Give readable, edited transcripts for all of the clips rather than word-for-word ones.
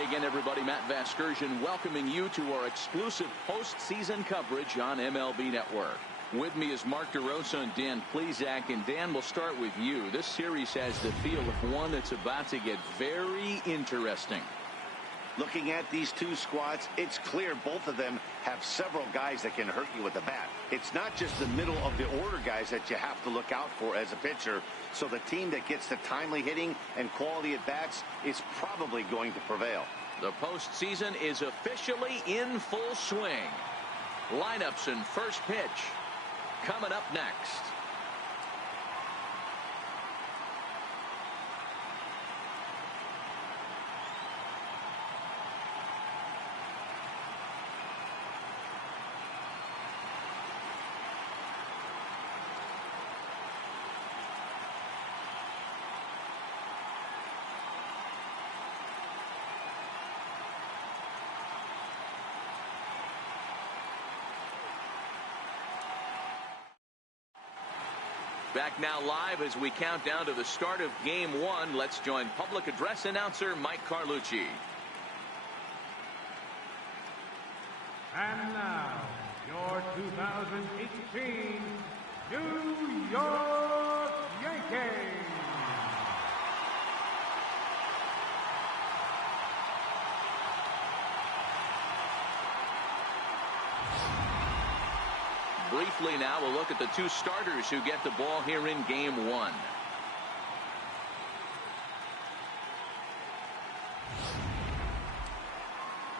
Hi again, everybody. Matt Vasgersian welcoming you to our exclusive postseason coverage on MLB Network. With me is Mark DeRosa and Dan Plesac. And Dan, we'll start with you. This series has the feel of one that's about to get very interesting. Looking at these two squads, it's clear both of them have several guys that can hurt you with the bat. It's not just the middle of the order guys that you have to look out for as a pitcher. So the team that gets the timely hitting and quality at bats is probably going to prevail. The postseason is officially in full swing. Lineups and first pitch coming up next. Back now live as we count down to the start of Game 1. Let's join public address announcer Mike Carlucci. And now, your 2018 New York Yankees. Briefly now, we'll look at the two starters who get the ball here in Game 1.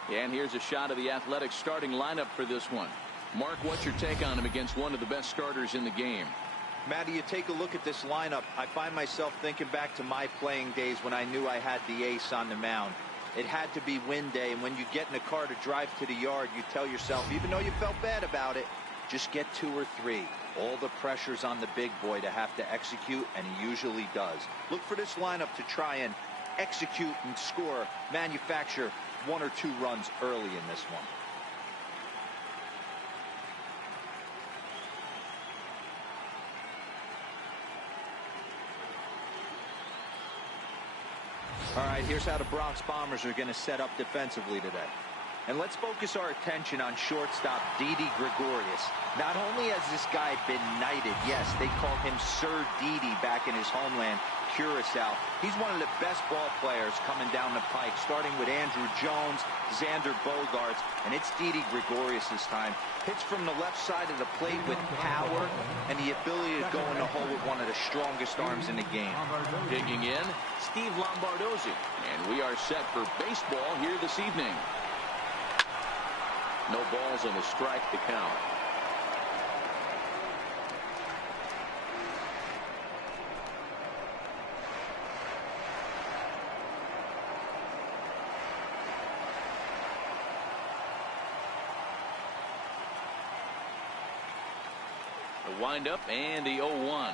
And here's a shot of the Athletics starting lineup for this one. Mark, what's your take on him against one of the best starters in the game? Matty, you take a look at this lineup. I find myself thinking back to my playing days when I knew I had the ace on the mound. It had to be win day, and when you get in a car to drive to the yard, you tell yourself, even though you felt bad about it, just get 2 or 3. All the pressure's on the big boy to have to execute, and he usually does. Look for this lineup to try and execute and score, manufacture 1 or 2 runs early in this one. All right, here's how the Bronx Bombers are going to set up defensively today. And let's focus our attention on shortstop Didi Gregorius. Not only has this guy been knighted, yes, they called him Sir Didi back in his homeland, Curacao. He's one of the best ball players coming down the pike, starting with Andrew Jones, Xander Bogaerts, and it's Didi Gregorius this time. Hits from the left side of the plate with power and the ability to go in the hole with one of the strongest arms in the game. Digging in, Steve Lombardozzi. And we are set for baseball here this evening. No balls and a strike to count. The windup and the 0-1.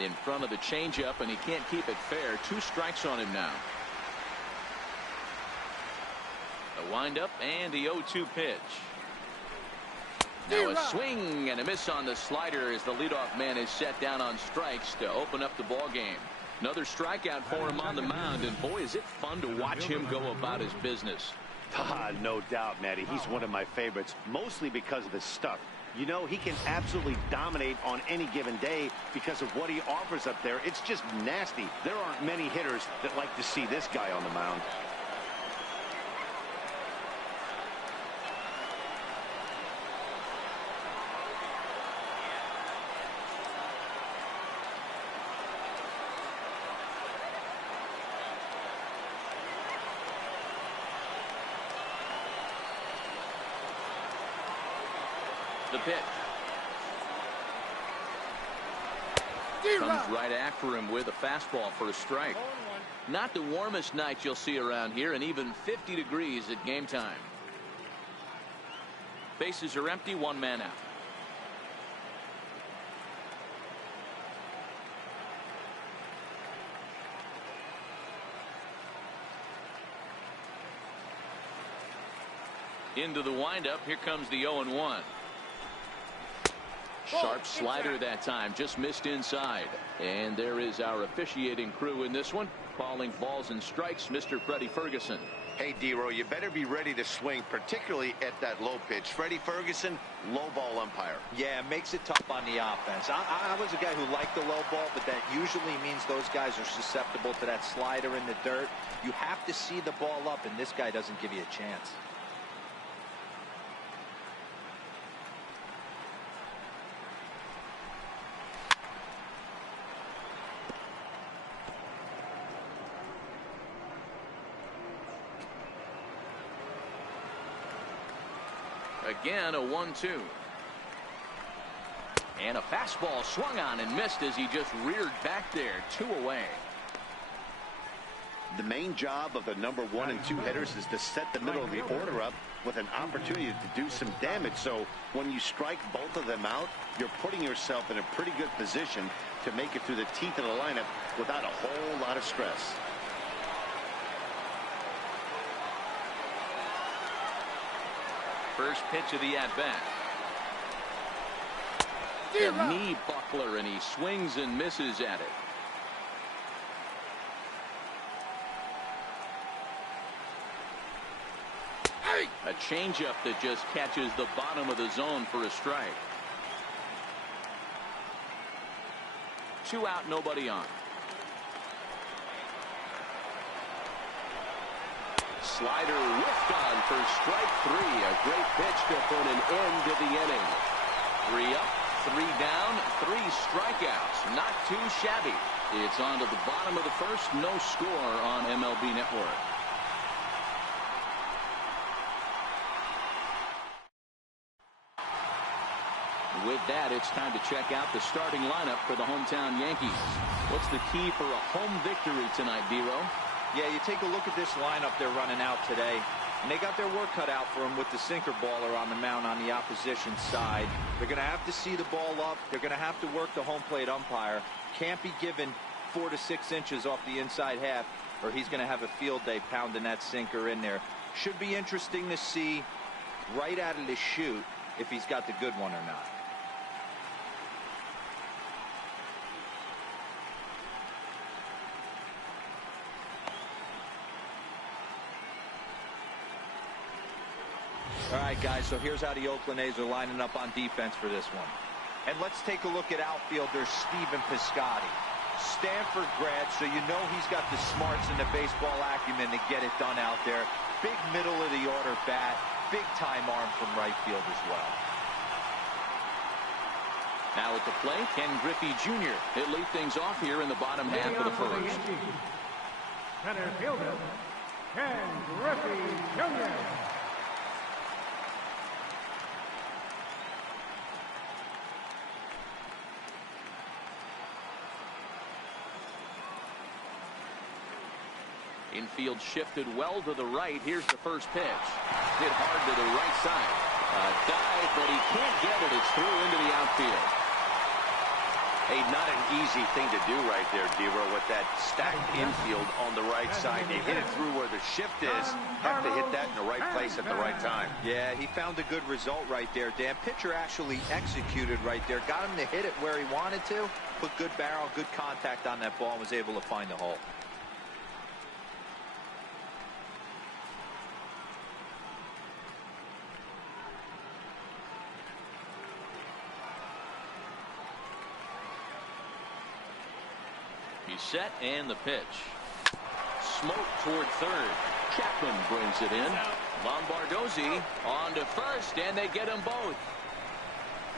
In front of the changeup, and he can't keep it fair. 2 strikes on him now. The windup and the 0-2 pitch. Now a swing and a miss on the slider as the leadoff man is set down on strikes to open up the ball game. Another strikeout for him on the mound, and boy, is it fun to watch him go about his business. No doubt, Matty. He's one of my favorites, mostly because of his stuff. You know, he can absolutely dominate on any given day because of what he offers up there. It's just nasty. There aren't many hitters that like to see this guy on the mound. The pitch. Comes right after him with a fastball for a strike. Not the warmest night you'll see around here, and even 50 degrees at game time. Bases are empty, 1 man out. Into the windup. Here comes the 0-1. Sharp slider that time, just missed inside. And there is our officiating crew in this one, calling balls and strikes, Mr. Freddie Ferguson. Hey, D-Row, you better be ready to swing, particularly at that low pitch. Freddie Ferguson, low ball umpire. Yeah, it makes it tough on the offense. I was a guy who liked the low ball, but that usually means those guys are susceptible to that slider in the dirt. You have to see the ball up, and this guy doesn't give you a chance. Again, a 1-2. And a fastball swung on and missed as he just reared back there. 2 away. The main job of the number 1 and 2 hitters is to set the middle of the order up with an opportunity to do some damage. So when you strike both of them out, you're putting yourself in a pretty good position to make it through the teeth of the lineup without a whole lot of stress. First pitch of the at-bat. A knee buckler, and he swings and misses at it. A changeup that just catches the bottom of the zone for a strike. 2 out, nobody on. Slider whiffed on for strike 3. A great pitch to put an end to the inning. 3 up, 3 down, 3 strikeouts. Not too shabby. It's on to the bottom of the first. No score on MLB Network. With that, it's time to check out the starting lineup for the hometown Yankees. What's the key for a home victory tonight, D-Row? Yeah, you take a look at this lineup they're running out today, and they got their work cut out for them with the sinker baller on the mound on the opposition side. They're going to have to see the ball up. They're going to have to work the home plate umpire. Can't be given 4 to 6 inches off the inside half, or he's going to have a field day pounding that sinker in there. Should be interesting to see right out of the chute if he's got the good one or not. All right, guys, so here's how the Oakland A's are lining up on defense for this one. And let's take a look at outfielder Stephen Piscotty. Stanford grad, so you know he's got the smarts and the baseball acumen to get it done out there. Big middle of the order bat, big time arm from right field as well. Now at the plate, Ken Griffey Jr. He'll lead things off here in the bottom half of the first. Center fielder, Ken Griffey Jr. Infield shifted well to the right. Here's the first pitch. Hit hard to the right side. A dive, but he can't get it. It's through into the outfield. Hey, not an easy thing to do right there, D-Row, with that stacked infield on the right side. You hit it through where the shift is. Have to hit that in the right place at the right time. Yeah, he found a good result right there, Dan. Pitcher actually executed right there. Got him to hit it where he wanted to. Put good barrel, good contact on that ball, and was able to find the hole. He's set, and the pitch. Smoke toward third. Chapman brings it in. Lombardozzi on to first, and they get them both.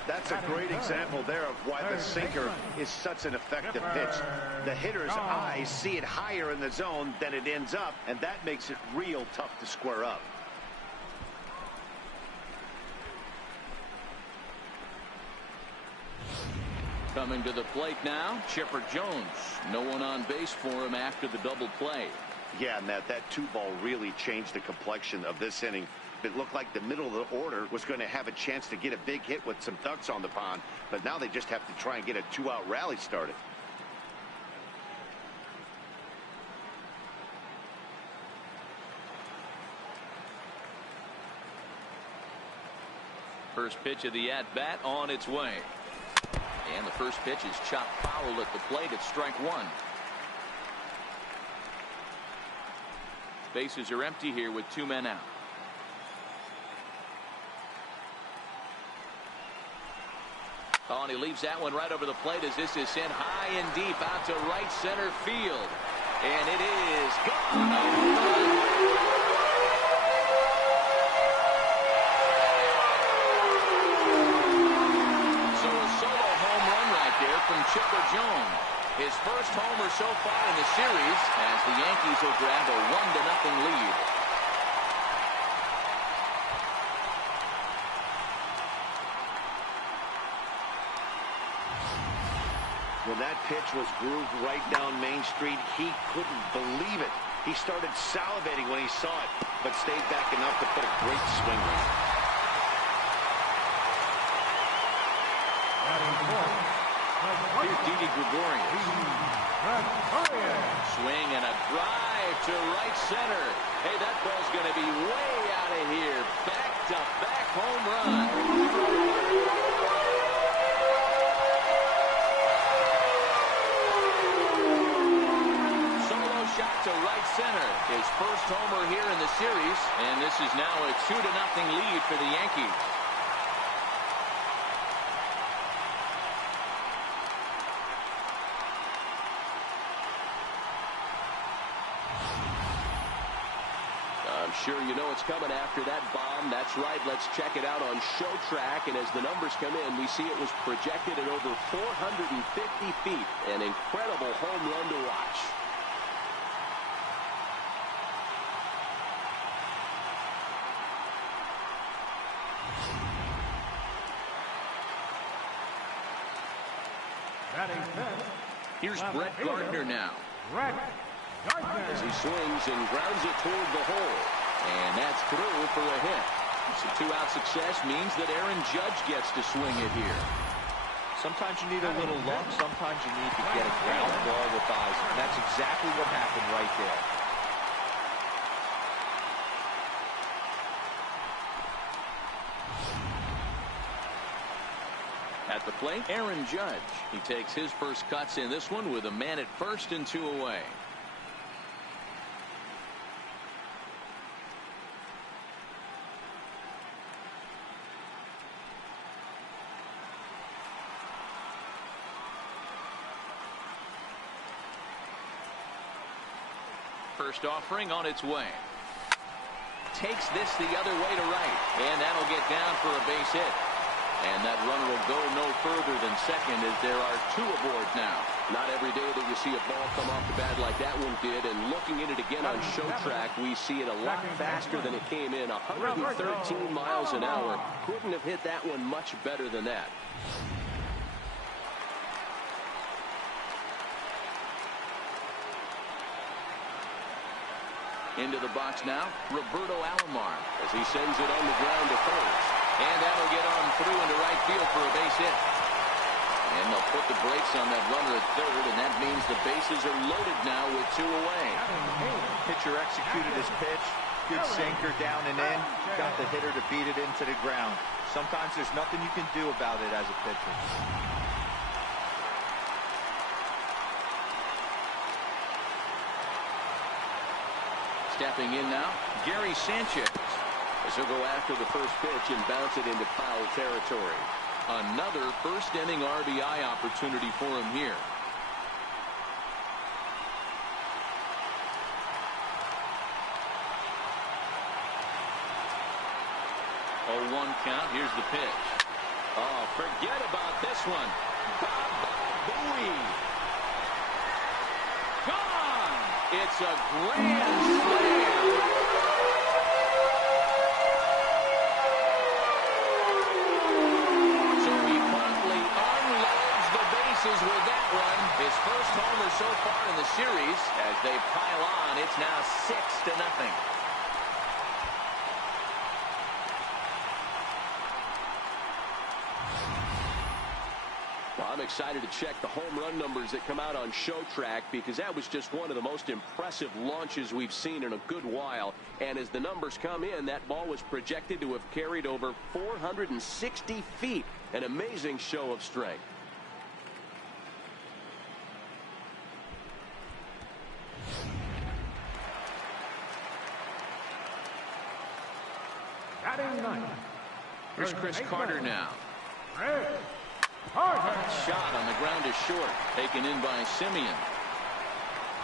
That's a great example there of why the sinker is such an effective pitch. The hitter's eyes see it higher in the zone than it ends up, and that makes it real tough to square up. Coming to the plate now, Chipper Jones. No one on base for him after the double play. Yeah, Matt, that 2-ball really changed the complexion of this inning. It looked like the middle of the order was going to have a chance to get a big hit with some ducks on the pond, but now they just have to try and get a 2-out rally started. First pitch of the at-bat on its way. And the first pitch is chopped foul at the plate. It's strike one. Bases are empty here with 2 men out. Oh, and he leaves that one right over the plate as this is sent high and deep out to right center field. And it is gone. So a solo home run right there from Chipper Jones. His first homer so far in the series as the Yankees will grab a 1-0 lead. When that pitch was grooved right down Main Street, he couldn't believe it. He started salivating when he saw it, but stayed back enough to put a great swing on it. Here's Didi Gregorius. Swing and a drive to right center. Hey, that ball's going to be way out of here. Back-to-back home run. Solo shot to right center. His first homer here in the series, and this is now a 2-0 lead for the Yankees. Sure, you know it's coming after that bomb. That's right. Let's check it out on Show Track. And as the numbers come in, we see it was projected at over 450 feet. An incredible home run to watch. Here's Brett Gardner now. As he swings and grounds it toward the hole. And that's through for a hit. So 2-out success means that Aaron Judge gets to swing it here. Sometimes you need a little luck. Sometimes you need to get a ground ball with eyes. And that's exactly what happened right there. At the plate, Aaron Judge. He takes his first cuts in this one with a man at first and 2 away. First offering on its way. Takes this the other way to right. And that'll get down for a base hit. And that runner will go no further than second as there are 2 aboard now. Not every day that you see a ball come off the bat like that one did. And looking at it again on Show Track, we see it a lot faster than it came in. 113 miles an hour. Couldn't have hit that one much better than that. Into the box now, Roberto Alomar as he sends it on the ground to first. And that'll get on through into right field for a base hit. And they'll put the brakes on that runner at third, and that means the bases are loaded now with 2 away. Pitcher executed his pitch. Good sinker down and in. Got the hitter to beat it into the ground. Sometimes there's nothing you can do about it as a pitcher. Stepping in now, Gary Sanchez. As he'll go after the first pitch and bounce it into foul territory. Another first inning RBI opportunity for him here. 0-1 count. Here's the pitch. Oh, forget about this one. Booey. Gone. It's a grand slam. With that one, his first homer so far in the series. As they pile on, it's now 6-0. Well, I'm excited to check the home run numbers that come out on Show Track, because that was just one of the most impressive launches we've seen in a good while. And as the numbers come in, that ball was projected to have carried over 460 feet. An amazing show of strength. Batting ninth. Here's Chris Carter now. Chris Carter. Shot on the ground is short. Taken in by Simeon.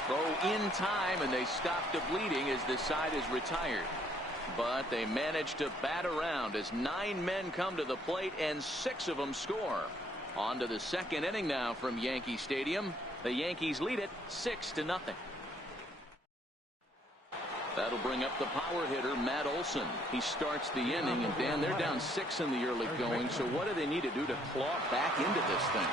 Throw in time, and they stop the bleeding as the side is retired. But they manage to bat around as 9 men come to the plate, and 6 of them score. On to the second inning now from Yankee Stadium. The Yankees lead it 6-0. That'll bring up the power hitter, Matt Olson. He starts the inning, and Dan, they're down 6 in the early going. So what do they need to do to claw back into this thing?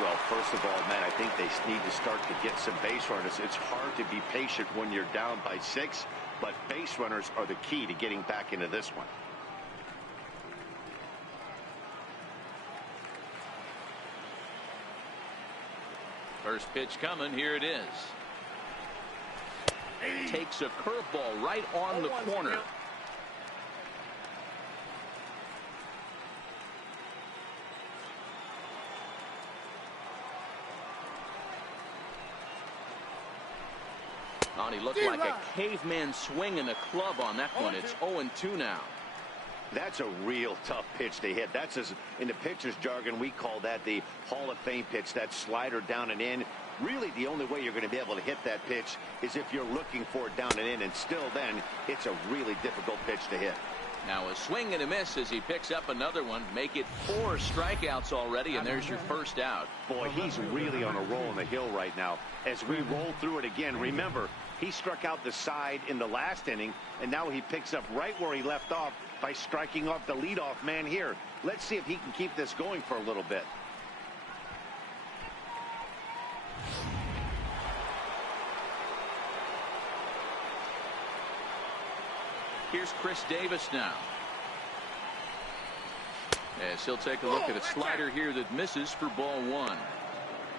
Well, first of all, Matt, I think they need to start to get some base runners. It's hard to be patient when you're down by 6, but base runners are the key to getting back into this one. First pitch coming. Here it is. Takes a curveball right on the corner. Oh, he looked like a caveman swinging the club on that one. It's 0-2 now. That's a real tough pitch to hit. That's, in the pitcher's jargon, we call that the Hall of Fame pitch. That slider down and in. Really, the only way you're going to be able to hit that pitch is if you're looking for it down and in, and still then, it's a really difficult pitch to hit. Now a swing and a miss as he picks up another one. Make it 4 strikeouts already, and there's your first out. Boy, he's really on a roll on the hill right now. As we roll through it again, remember, he struck out the side in the last inning, and now he picks up right where he left off by striking off the leadoff man here. Let's see if he can keep this going for a little bit. Here's Chris Davis now. As he'll take a look at a slider here that misses for ball 1.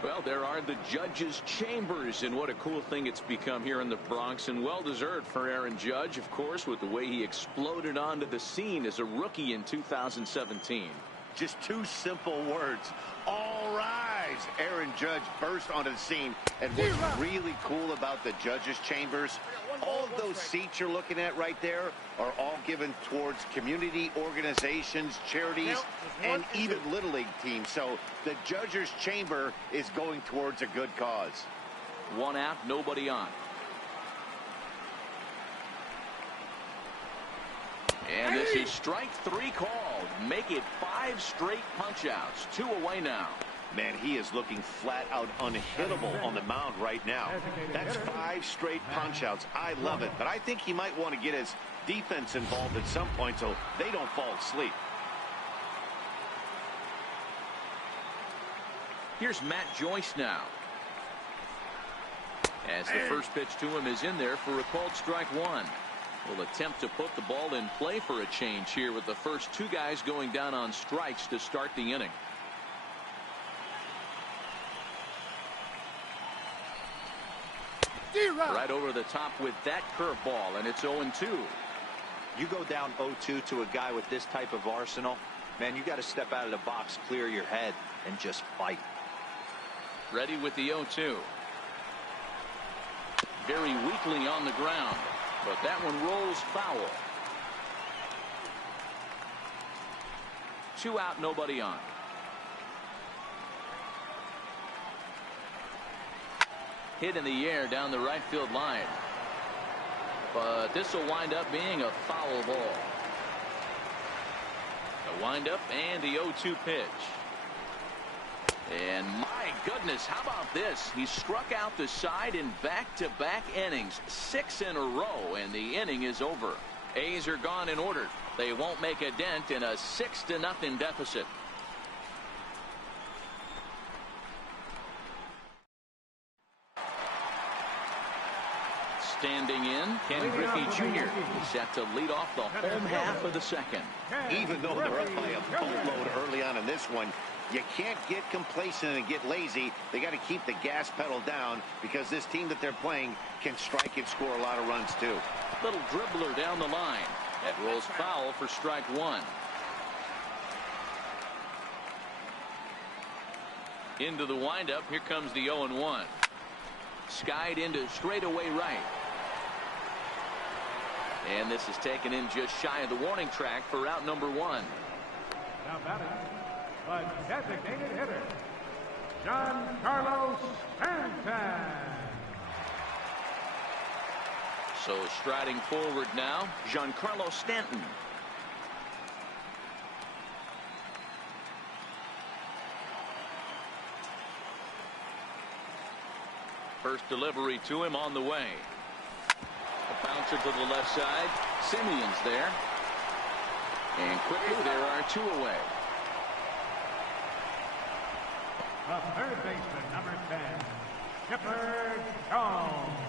Well, there are the judges' chambers, and what a cool thing it's become here in the Bronx, and well-deserved for Aaron Judge, of course, with the way he exploded onto the scene as a rookie in 2017. Just 2 simple words. All rise. Aaron Judge burst onto the scene. And what's really cool about the judges' chambers, all of those seats you're looking at right there are all given towards community organizations, charities, and even Little League teams. So the judges' chamber is going towards a good cause. 1 out, nobody on. And this is strike 3 called. Make it 5 straight punch-outs. 2 away now. Man, he is looking flat out unhittable on the mound right now. That's 5 straight punch-outs. I love it, but I think he might want to get his defense involved at some point so they don't fall asleep. Here's Matt Joyce now. As the first pitch to him is in there for a called strike 1. Will attempt to put the ball in play for a change here with the first 2 guys going down on strikes to start the inning. Right over the top with that curveball, and it's 0-2. You go down 0-2 to a guy with this type of arsenal, man, you got to step out of the box, clear your head, and just fight. Ready with the 0-2. Very weakly on the ground, but that one rolls foul. 2 out, nobody on. Hit in the air down the right field line. But this will wind up being a foul ball. The windup and the 0-2 pitch. And my goodness, how about this? He struck out the side in back-to-back innings, 6 in a row, and the inning is over. A's are gone in order. They won't make a dent in a 6-0 deficit. Standing in, Ken Griffey Jr. is set to lead off the home half of the second. Even though they're up by a boatload early on in this one, you can't get complacent and get lazy. They got to keep the gas pedal down because this team that they're playing can strike and score a lot of runs too. Little dribbler down the line. That rolls foul for strike 1. Into the windup. Here comes the 0-1. Skied into straightaway right. And this is taken in just shy of the warning track for out number 1. Now batting, the designated hitter, Giancarlo Stanton. So striding forward now, Giancarlo Stanton. First delivery to him on the way. A bouncer to the left side. Simeon's there. And quickly there are 2 away. The third baseman, number 10, Chipper Jones.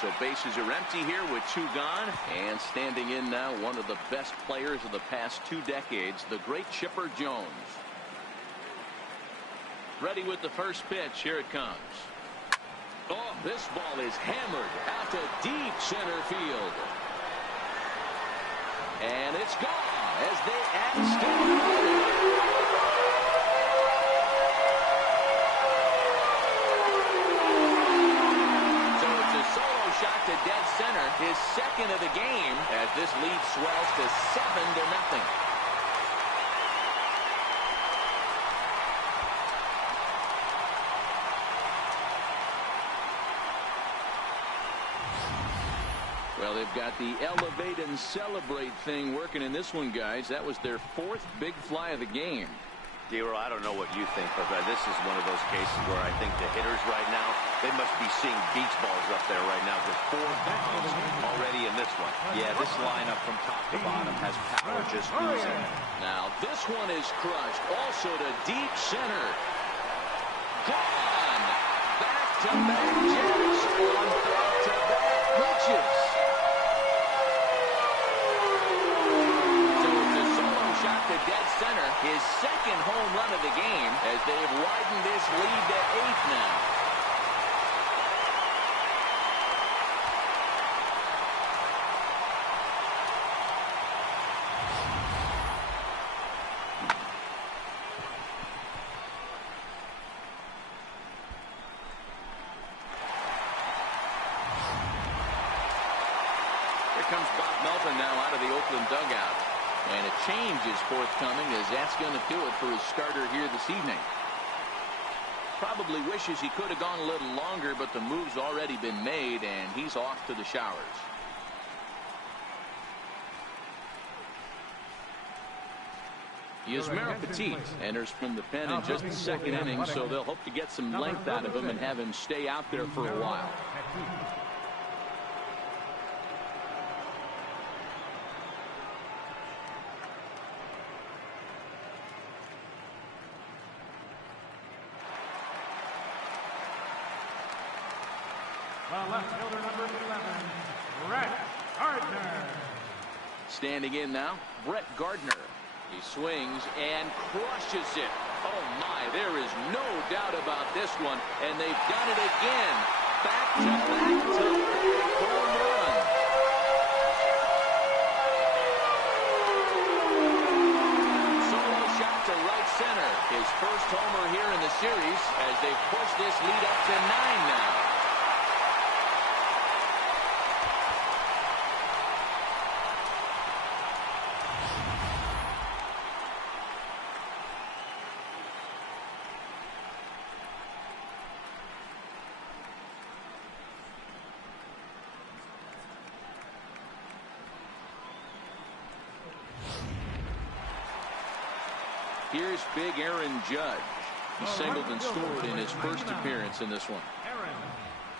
So bases are empty here with 2 gone. And standing in now, one of the best players of the past 2 decades, the great Chipper Jones. Ready with the first pitch. Here it comes. Oh, this ball is hammered out to deep center field. And it's gone as they add steam. So it's a solo shot to dead center, his second of the game, as this lead swells to 7-0. Well, they've got the elevate and celebrate thing working in this one, guys. That was their 4th big fly of the game. Dero, I don't know what you think, but this is one of those cases where I think the hitters right now, they must be seeing beach balls up there right now. There's 4 bombs already in this one. Yeah, this lineup from top to bottom has power just oozing. Now, this one is crushed. Also to deep center. Gone! Back-to-back jacks on back-to-back pitches. To dead center, his second home run of the game, as they've widened this lead to 8 now. Here comes Bob Melvin now out of the Oakland dugout. And a change is forthcoming, as that's going to do it for his starter here this evening. Probably wishes he could have gone a little longer, but the move's already been made, and he's off to the showers. Yasmero Petit enters from the pen in just the 2nd inning, so they'll hope to get some length out of him and have him stay out there for a while. The left fielder, number 11, Brett Gardner. Standing in now, Brett Gardner. He swings and crushes it. Oh my, there is no doubt about this one. And they've done it again. Back-to-back home run. Solo shot to right center. His first homer here in the series, as they push this lead up to 9 now. Here's big Aaron Judge. He singled and scored in his first appearance in this one. Aaron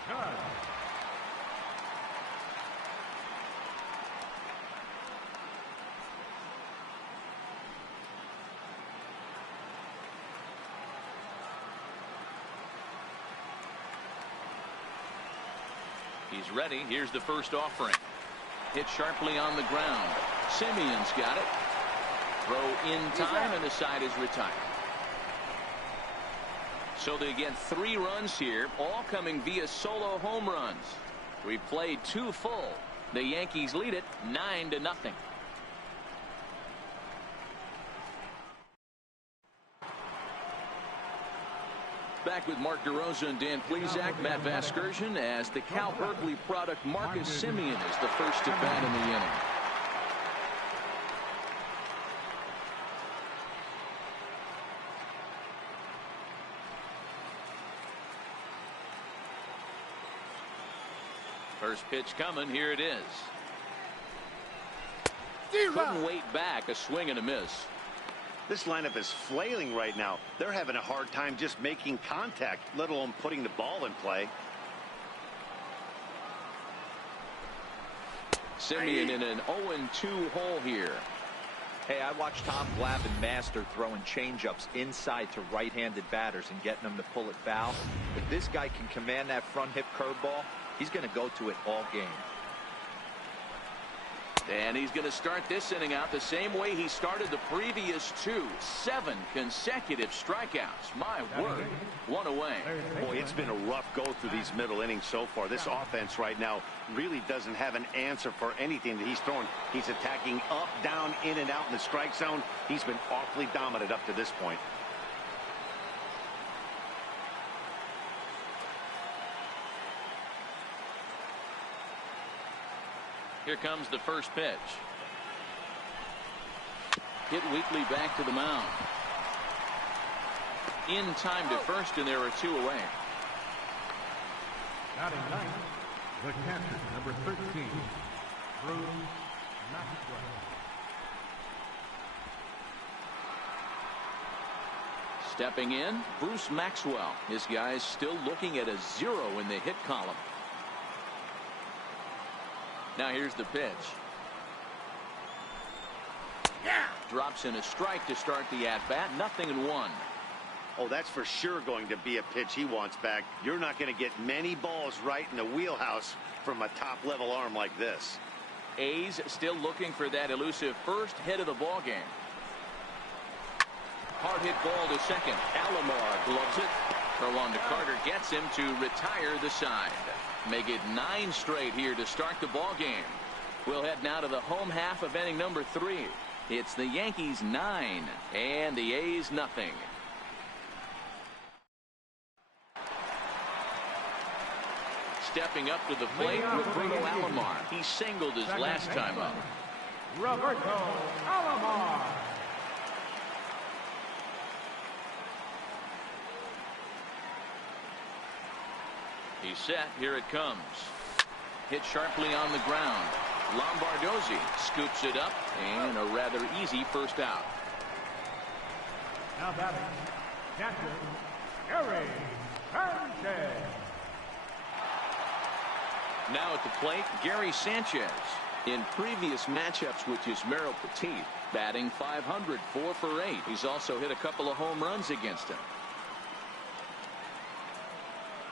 Judge. He's ready. Here's the first offering. Hit sharply on the ground. Simeon's got it. Throw in time, and the side is retired. So they get 3 runs here, all coming via solo home runs. We played 2 full. The Yankees lead it 9-0. back with Mark DeRosa and Dan Plesac. Matt Vasgersian as the Cal Berkeley product Marcus Simeon is the first to bat in the inning. First pitch coming. Here it is. Couldn't wait back. A swing and a miss. This lineup is flailing right now. They're having a hard time just making contact, let alone putting the ball in play. Simeon in an 0-2 hole here. Hey, I watched Tom Glavine master throwing changeups inside to right-handed batters and getting them to pull it foul. If this guy can command that front hip curveball, he's going to go to it all game. And he's going to start this inning out the same way he started the previous two. 7 consecutive strikeouts. My word. 1 away. Boy, it's been a rough go through these middle innings so far. This offense right now really doesn't have an answer for anything that he's throwing. He's attacking up, down, in, and out in the strike zone. He's been awfully dominant up to this point. Here comes the first pitch. Hit weakly back to the mound. In time to first, and there are 2 away. Batting ninth, the catcher, number 13, Bruce Maxwell. Stepping in, Bruce Maxwell. This guy's still looking at a 0 in the hit column. Now here's the pitch. Drops in a strike to start the at-bat. 0-1. Oh, that's for sure going to be a pitch he wants back. You're not going to get many balls right in the wheelhouse from a top-level arm like this. A's still looking for that elusive first hit of the ball game. Hard hit ball to second. Alomar gloves it. Verlander Carter gets him to retire the side. Make it 9 straight here to start the ball game. We'll head now to the home half of inning number 3. It's the Yankees 9 and the A's nothing. Stepping up to the plate, Roberto Alomar. He singled his last time up. Roberto Alomar. He's set. Here it comes. Hit sharply on the ground. Lombardozzi scoops it up, and a rather easy first out. Now batting, catcher, Gary Sanchez. Now at the plate, Gary Sanchez. In previous matchups with Yusmeiro Petit, batting .500, 4 for 8. He's also hit a couple of home runs against him.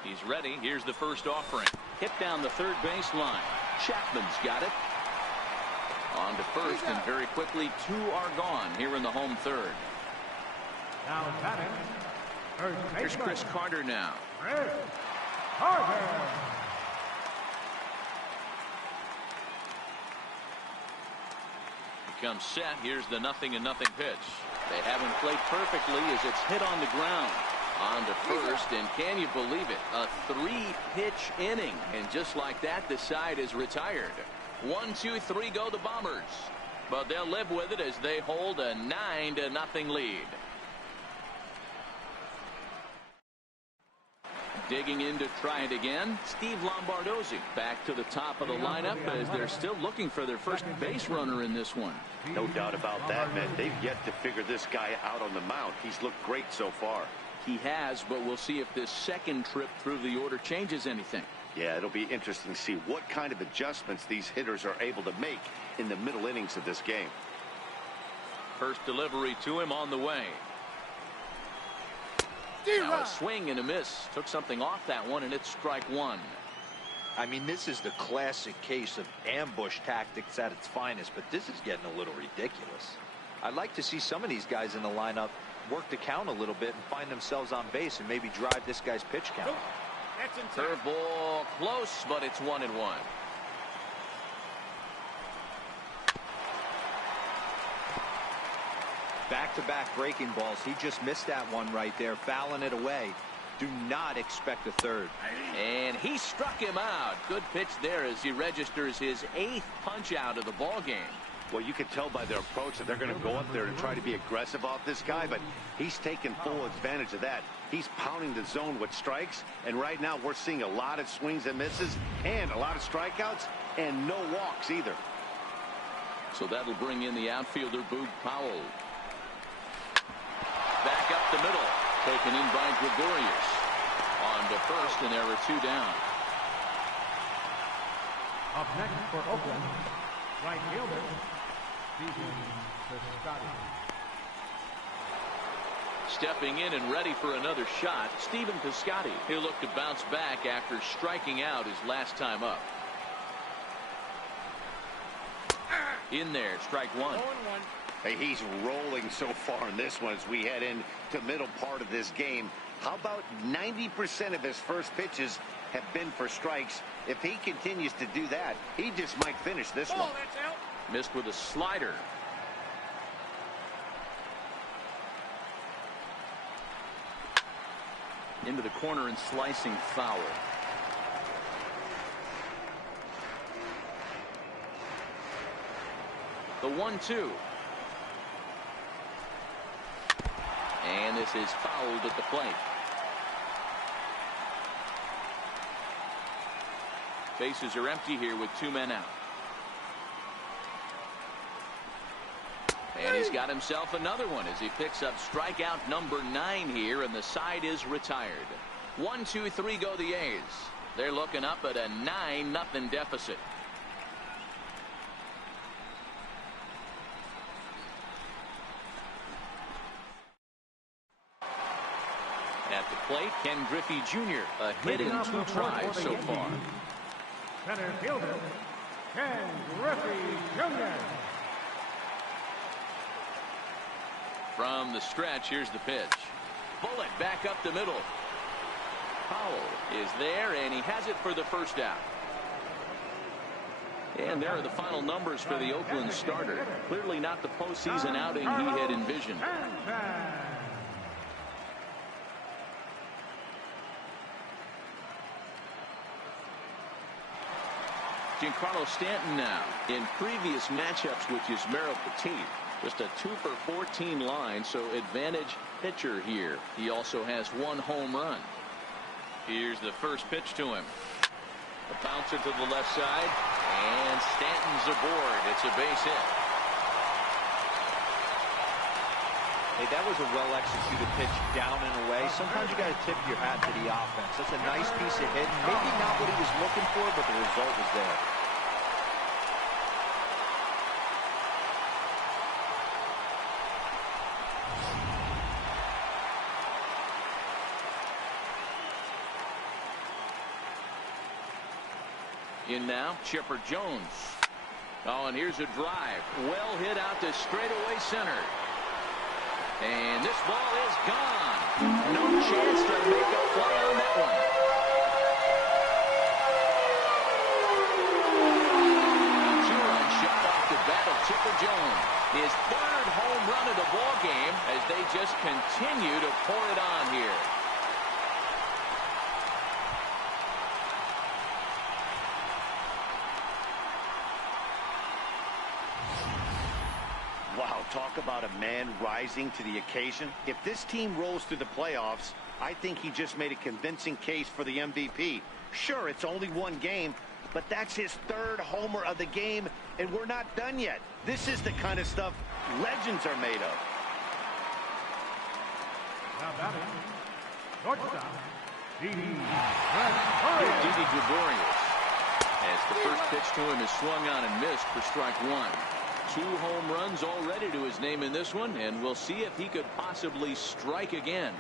He's ready. Here's the first offering. Hit down the third baseline. Chapman's got it. On to first, and very quickly 2 are gone here in the home third. Now batting, first Here's baseman, Chris Carter now. Chris Carter. He comes set. Here's the 0-0 pitch. They haven't played perfectly as it's hit on the ground. On to first, and can you believe it? A 3-pitch inning, and just like that, the side is retired. 1, 2, 3 go the Bombers, but they'll live with it as they hold a 9-0 lead. Digging in to try it again, Steve Lombardozzi back to the top of the lineup as they're still looking for their first base runner in this one. No doubt about that, man. They've yet to figure this guy out on the mound. He's looked great so far. He has, but we'll see if this second trip through the order changes anything. Yeah, it'll be interesting to see what kind of adjustments these hitters are able to make in the middle innings of this game. First delivery to him on the way. Now a swing and a miss. Took something off that one, and it's strike 1. I mean, this is the classic case of ambush tactics at its finest, but this is getting a little ridiculous. I'd like to see some of these guys in the lineup work the count a little bit and find themselves on base and maybe drive this guy's pitch count. Curveball close, but it's 1-1. Back-to-back breaking balls. He just missed that one right there, fouling it away. Do not expect a third. And he struck him out. Good pitch there as he registers his 8th punch out of the ball game. Well, you can tell by their approach that they're going to go up there and try to be aggressive off this guy, but he's taking full advantage of that. He's pounding the zone with strikes, and right now we're seeing a lot of swings and misses and a lot of strikeouts and no walks either. So that'll bring in the outfielder, Boog Powell. Back up the middle. Taken in by Gregorius. On to first, and there are 2 down. Up next for Oakland, right fielder, Stephen Piscotty. Stepping in and ready for another shot, Stephen Piscotty. He'll look to bounce back after striking out his last time up. In there, strike 1. Hey, he's rolling so far in this one as we head into the middle part of this game. How about 90% of his first pitches have been for strikes? If he continues to do that, he just might finish this one. Missed with a slider. Into the corner and slicing foul. The 1-2. And this is fouled at the plate. Bases are empty here with 2 men out. And he's got himself another one as he picks up strikeout number 9 here, and the side is retired. 1-2-3 go the A's. They're looking up at a 9-0 deficit. At the plate, Ken Griffey Jr. a hit in 2 tries so far. Center fielder, Ken Griffey Jr. From the stretch, here's the pitch. Bullet back up the middle. Powell is there, and he has it for the first out. And there are the final numbers for the Oakland starter. Clearly not the postseason outing he had envisioned. Giancarlo Stanton now in previous matchups with Yusmeiro Petit. Just a 2-for-14 line, so advantage pitcher here. He also has 1 home run. Here's the first pitch to him. A bouncer to the left side, and Stanton's aboard. It's a base hit. Hey, that was a well-executed pitch down and away. Sometimes you got to tip your hat to the offense. That's a nice piece of hitting. Maybe not what he was looking for, but the result was there. In now, Chipper Jones. Oh, and here's a drive. Well hit out to straightaway center. And this ball is gone. No chance to make a play on that one. A 2-run shot off the bat of Chipper Jones. His 3rd home run of the ball game as they just continue to pour it on here. Wow, talk about a man rising to the occasion. If this team rolls through the playoffs, I think he just made a convincing case for the MVP. Sure, it's only 1 game, but that's his 3rd homer of the game, and we're not done yet. This is the kind of stuff legends are made of. Now batting, shortstop, Didi Gregorius. As the first pitch to him is swung on and missed for strike 1. 2 home runs already to his name in this one, and we'll see if he could possibly strike again.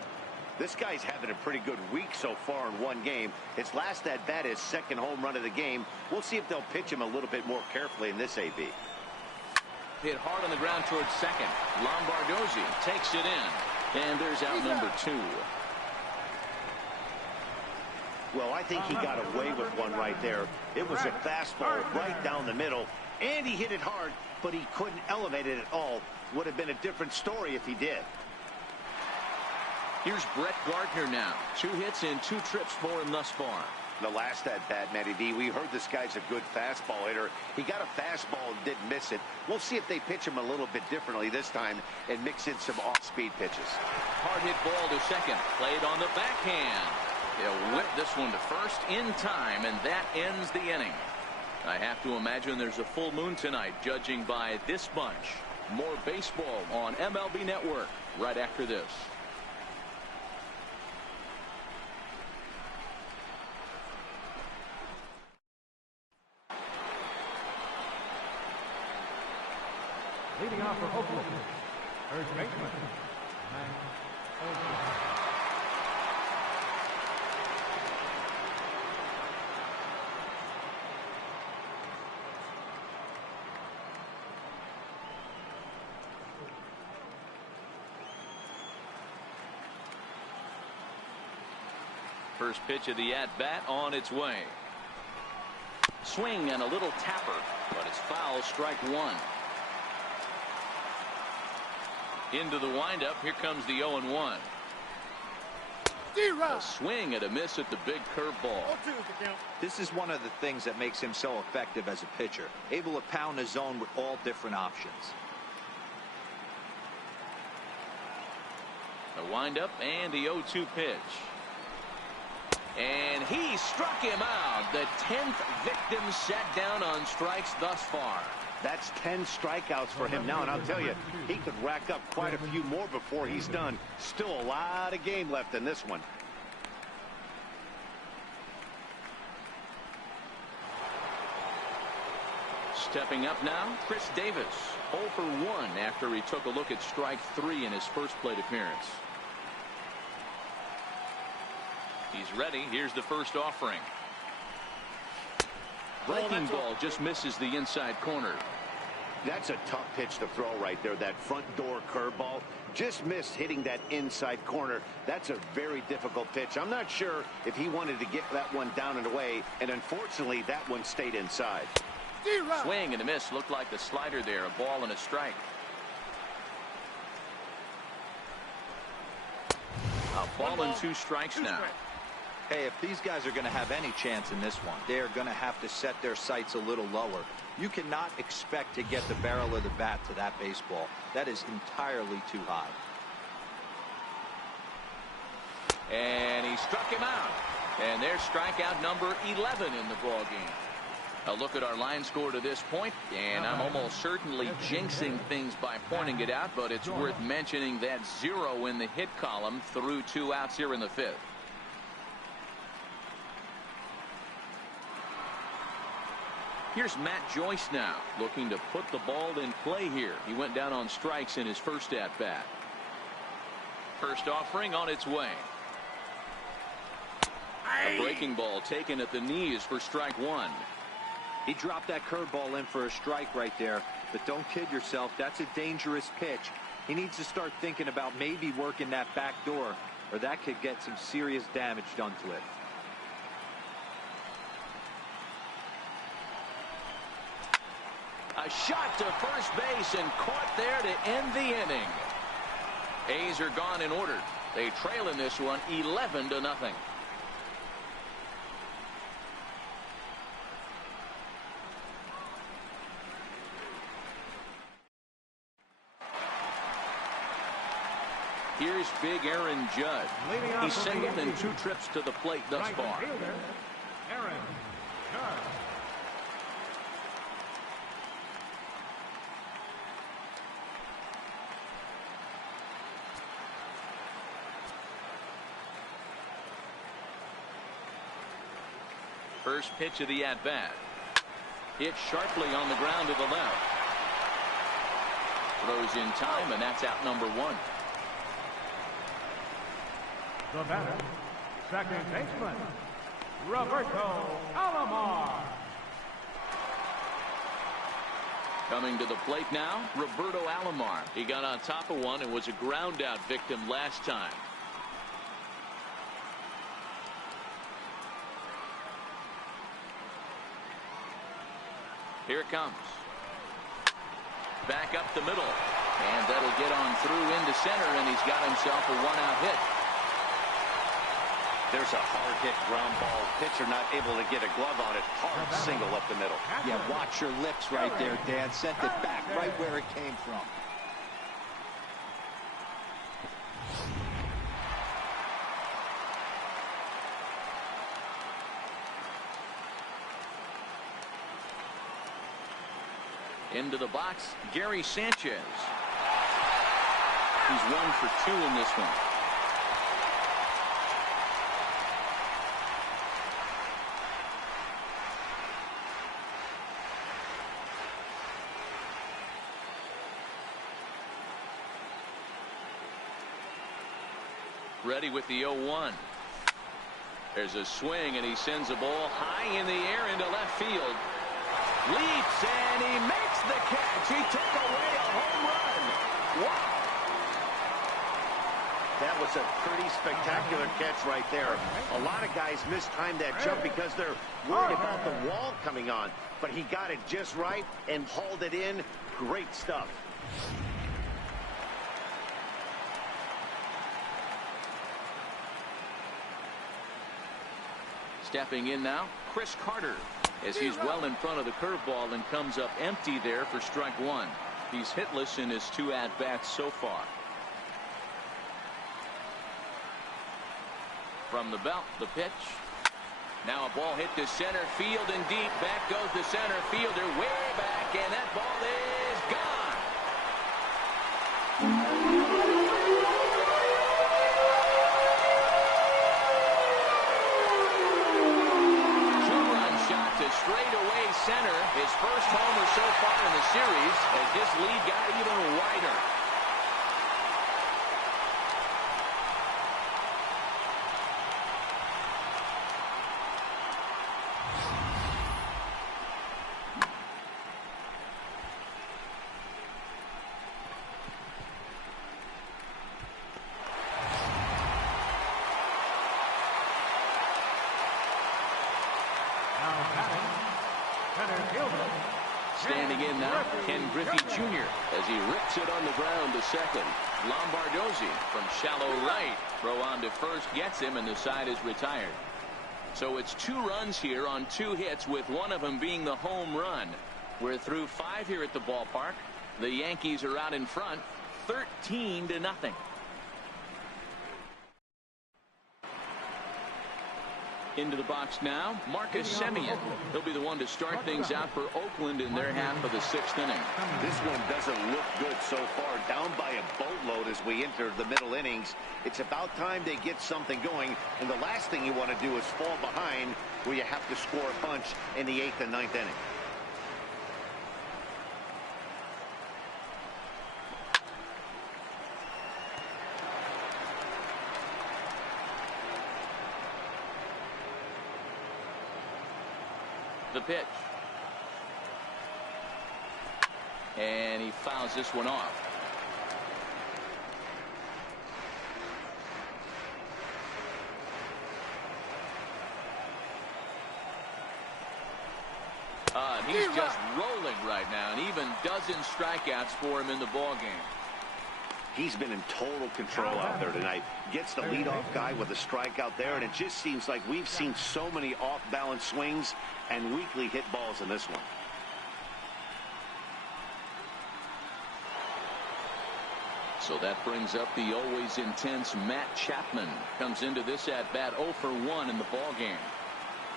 This guy's having a pretty good week so far in 1 game. His last at bat is 2nd home run of the game. We'll see if they'll pitch him a little bit more carefully in this AB. Hit hard on the ground towards second. Lombardozzi takes it in, and there's out number 2. Well, I think he got away with one right there. It was a fastball right down the middle, and he hit it hard, but he couldn't elevate it at all. Would have been a different story if he did. Here's Brett Gardner now. 2 hits and 2 trips for him thus far. The last at bat, Matty D, we heard this guy's a good fastball hitter. He got a fastball and didn't miss it. We'll see if they pitch him a little bit differently this time and mix in some off-speed pitches. Hard hit ball to second. Played on the backhand. He'll whip this one to first in time, and that ends the inning. I have to imagine there's a full moon tonight, judging by this bunch. More baseball on MLB Network right after this. Leading off for Oakland, first baseman, Matt Olson. First pitch of the at-bat on its way. Swing and a little tapper, but it's foul, strike 1. Into the windup. Here comes the 0-1. A swing and a miss at the big curveball. This is one of the things that makes him so effective as a pitcher. Able to pound the zone with all different options. The windup and the 0-2 pitch. And he struck him out. The 10th victim set down on strikes thus far. That's 10 strikeouts for him now, and I'll tell you, he could rack up quite a few more before he's done. Still a lot of game left in this one. Stepping up now, Chris Davis. 0 for 1 after he took a look at strike 3 in his first plate appearance. He's ready. Here's the first offering. Breaking ball just misses the inside corner. That's a tough pitch to throw right there. That front door curveball just missed hitting that inside corner. That's a very difficult pitch. I'm not sure if he wanted to get that one down and away, and unfortunately that one stayed inside. Swing and a miss. Looked like the slider there. A ball and a strike. A ball and 2 strikes now. Hey, if these guys are going to have any chance in this one, they're going to have to set their sights a little lower. You cannot expect to get the barrel of the bat to that baseball. That is entirely too high. And he struck him out. And there's strikeout number 11 in the ball game. A look at our line score to this point, and I'm almost certainly jinxing things by pointing it out, but it's worth mentioning that 0 in the hit column through 2 outs here in the 5th. Here's Matt Joyce now, looking to put the ball in play here. He went down on strikes in his first at-bat. First offering on its way. A breaking ball taken at the knees for strike 1. He dropped that curveball in for a strike right there, but don't kid yourself. That's a dangerous pitch. He needs to start thinking about maybe working that back door, or that could get some serious damage done to it. A shot to first base and caught there to end the inning. A's are gone in order. They trail in this one 11-0. Here's big Aaron Judge. He's singled in 2 trips to the plate thus far. Aaron Judge. First pitch of the at-bat. Hit sharply on the ground to the left. Throws in time, and that's out number 1. The batter, second baseman, Roberto Alomar. Coming to the plate now, Roberto Alomar. He got on top of one and was a ground out victim last time. Here it comes. Back up the middle. And that'll get on through into center, and he's got himself a 1-out hit. There's a hard-hit ground ball. Pitcher not able to get a glove on it. Hard single up the middle. Yeah, watch your lips right there, Dan. Sent it back right where it came from. Into the box, Gary Sanchez. He's 1 for 2 in this one. Ready with the 0-1. There's a swing, and he sends a ball high in the air into left field. Leaps, and he makes the catch. He took away a home run. Wow. That was a pretty spectacular catch right there. A lot of guys mistime that jump because they're worried about the wall coming on. But he got it just right and hauled it in. Great stuff. Stepping in now, Chris Carter, as he's well in front of the curveball and comes up empty there for strike 1. He's hitless in his 2 at-bats so far. From the belt, the pitch. Now a ball hit to center field and deep. Back goes the center fielder way back, and that ball is gone. Two-run shot to straightaway center. His first homer so far in the series as this lead got even wider. Standing in now, Ken Griffey Jr. as he rips it on the ground to second. Lombardozzi from shallow right. Throw on to first gets him, and the side is retired. So it's 2 runs here on 2 hits, with one of them being the home run. We're through 5 here at the ballpark. The Yankees are out in front, 13-0. Into the box now, Marcus Semien. He'll be the one to start things out for Oakland in their half of the 6th inning. This one doesn't look good so far. Down by a boatload as we enter the middle innings. It's about time they get something going, and the last thing you want to do is fall behind where you have to score a bunch in the 8th and 9th inning. The pitch. And he fouls this one off. And he's just rolling right now, and even dozen strikeouts for him in the ball game. He's been in total control out there tonight. Gets the leadoff guy with a strikeout there, and it just seems like we've seen so many off-balance swings and weakly hit balls in this one. So that brings up the always intense Matt Chapman. Comes into this at-bat 0 for 1 in the ball game.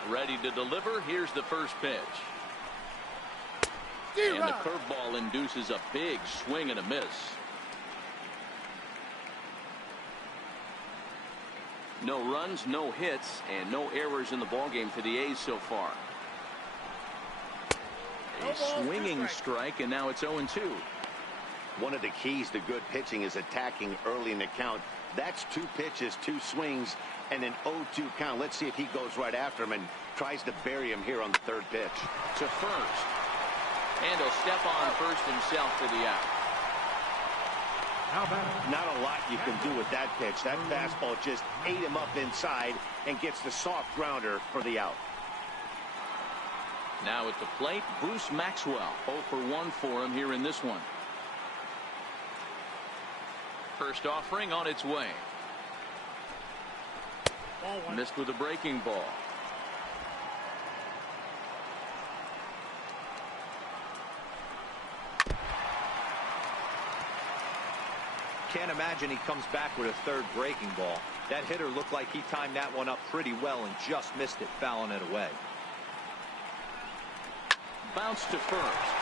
Ready to deliver. Here's the first pitch. And the curveball induces a big swing and a miss. No runs, no hits, and no errors in the ballgame for the A's so far. A swinging strike, and now it's 0-2. One of the keys to good pitching is attacking early in the count. That's 2 pitches, 2 swings, and an 0-2 count. Let's see if he goes right after him and tries to bury him here on the 3rd pitch. To first. And he'll step on first himself for the out. Not a lot you can do with that pitch. That fastball just ate him up inside and gets the soft grounder for the out. Now at the plate, Bruce Maxwell. 0 for 1 for him here in this one. First offering on its way. Missed with a breaking ball. Can't imagine he comes back with a third breaking ball. That hitter looked like he timed that one up pretty well and just missed it, fouling it away. Bounce to first.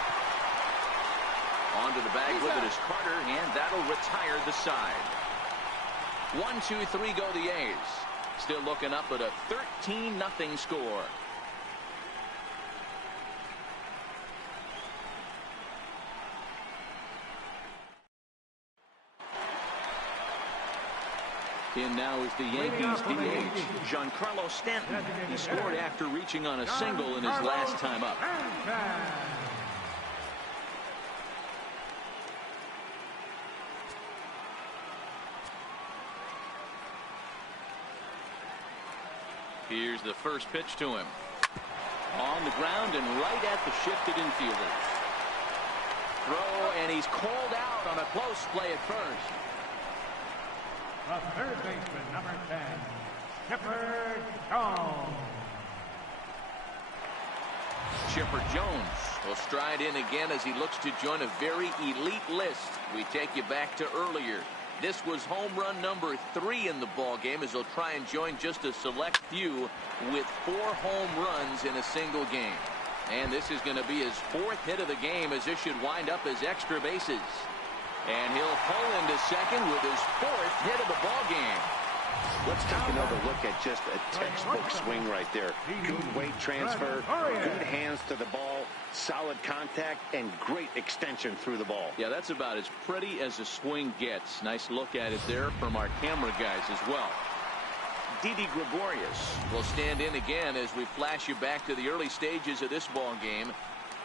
Onto the bag with it is Carter, and that'll retire the side. 1-2-3 go the A's. Still looking up at a 13-0 score. In now is the Yankees DH, Giancarlo Stanton. He scored after reaching on a single in his last time up. Here's the first pitch to him. On the ground and right at the shifted infielders. Throw, and he's called out on a close play at first. The third baseman, number 10, Chipper Jones. Chipper Jones will stride in again as he looks to join a very elite list. We take you back to earlier. This was home run number 3 in the ball game, as he'll try and join just a select few with 4 home runs in a single game. And this is going to be his 4th hit of the game, as this should wind up as extra bases. And he'll pull into second with his 4th hit of the ball game. Let's take another look at just a textbook swing right there. Good weight transfer, good hands to the ball, solid contact, and great extension through the ball. Yeah, that's about as pretty as a swing gets. Nice look at it there from our camera guys as well. Didi Gregorius will stand in again as we flash you back to the early stages of this ball game.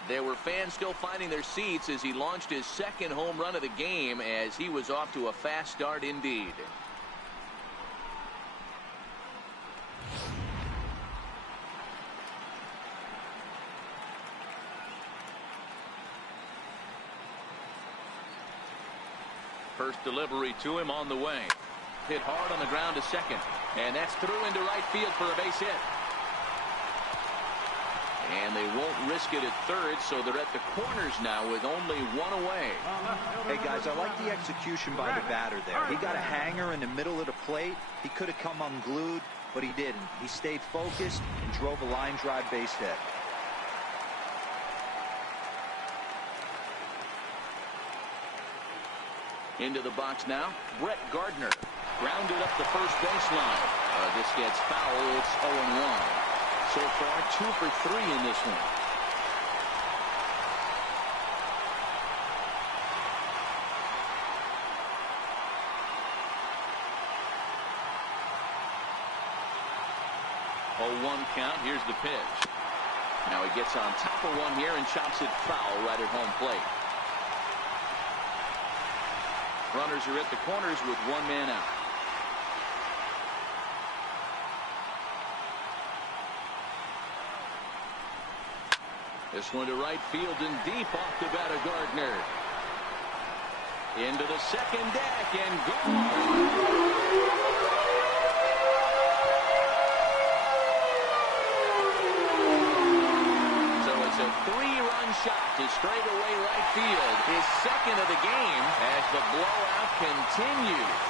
There were fans still finding their seats as he launched his 2nd home run of the game, as he was off to a fast start indeed. First delivery to him on the way. Hit hard on the ground to second, and that's through into right field for a base hit. And they won't risk it at third, so they're at the corners now with only 1 away. Hey, guys, I like the execution by the batter there. He got a hanger in the middle of the plate. He could have come unglued, but he didn't. He stayed focused and drove a line drive base hit. Into the box now, Brett Gardner. Grounded up the first baseline. This gets foul. It's 0-1. So far, 2 for 3 in this one. Oh, 1 count. Here's the pitch. Now he gets on top of one here and chops it foul right at home plate. Runners are at the corners with 1 man out. This one to right field and deep off the bat of Gardner. Into the second deck and gone. So it's a 3-run shot to straightaway right field. His 2nd of the game as the blowout continues.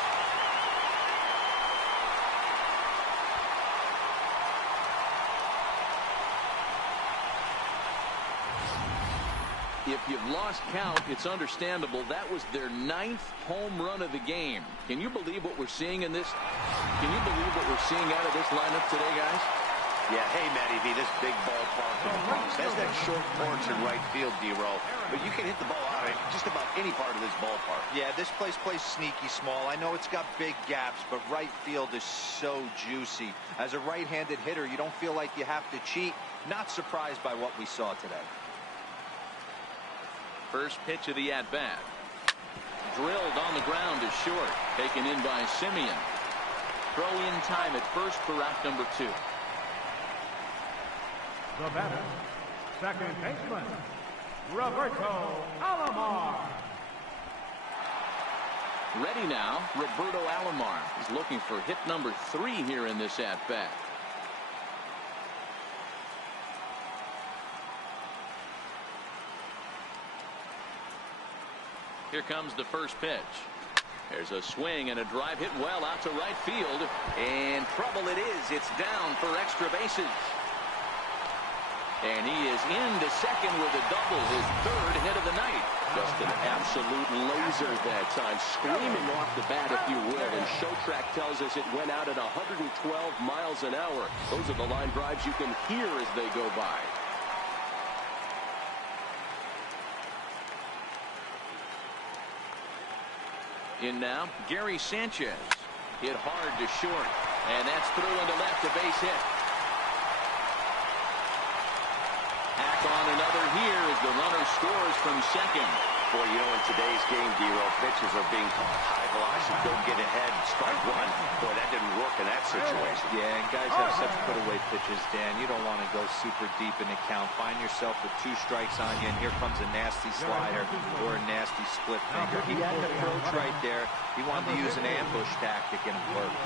If you've lost count, it's understandable. That was their 9th home run of the game. Can you believe what we're seeing in this? Can you believe what we're seeing out of this lineup today, guys? Yeah, hey, Matty V, this big ballpark in the Bronx has that short porch in right field, D-Roll. But you can hit the ball out of just about any part of this ballpark. Yeah, this place plays sneaky small. I know it's got big gaps, but right field is so juicy. As a right-handed hitter, you don't feel like you have to cheat. Not surprised by what we saw today. First pitch of the at-bat. Drilled on the ground is short. Taken in by Simeon. Throw in time at first for route number 2. The batter, second baseman, Roberto Alomar. Ready now, Roberto Alomar. He's looking for hit number 3 here in this at-bat. Here comes the first pitch. There's a swing and a drive hit well out to right field. And trouble it is. It's down for extra bases. And he is into second with a double, his 3rd hit of the night. Just an absolute laser that time, screaming off the bat, if you will. And ShowTrack tells us it went out at 112 miles an hour. Those are the line drives you can hear as they go by. In now, Gary Sanchez. Hit hard to short. And that's through into left, a base hit. Hack on another here as the runner scores from second. Boy, you know, in today's game, D-Row, pitches are being called high velocity. Don't get ahead, strike one. Boy, that didn't work in that situation. Yeah, and guys have such put-away pitches, Dan. You don't want to go super deep in the count. Find yourself with 2 strikes on you, and here comes a nasty slider or a nasty split finger. He had an approach right there. He wanted to use an ambush tactic, and it worked.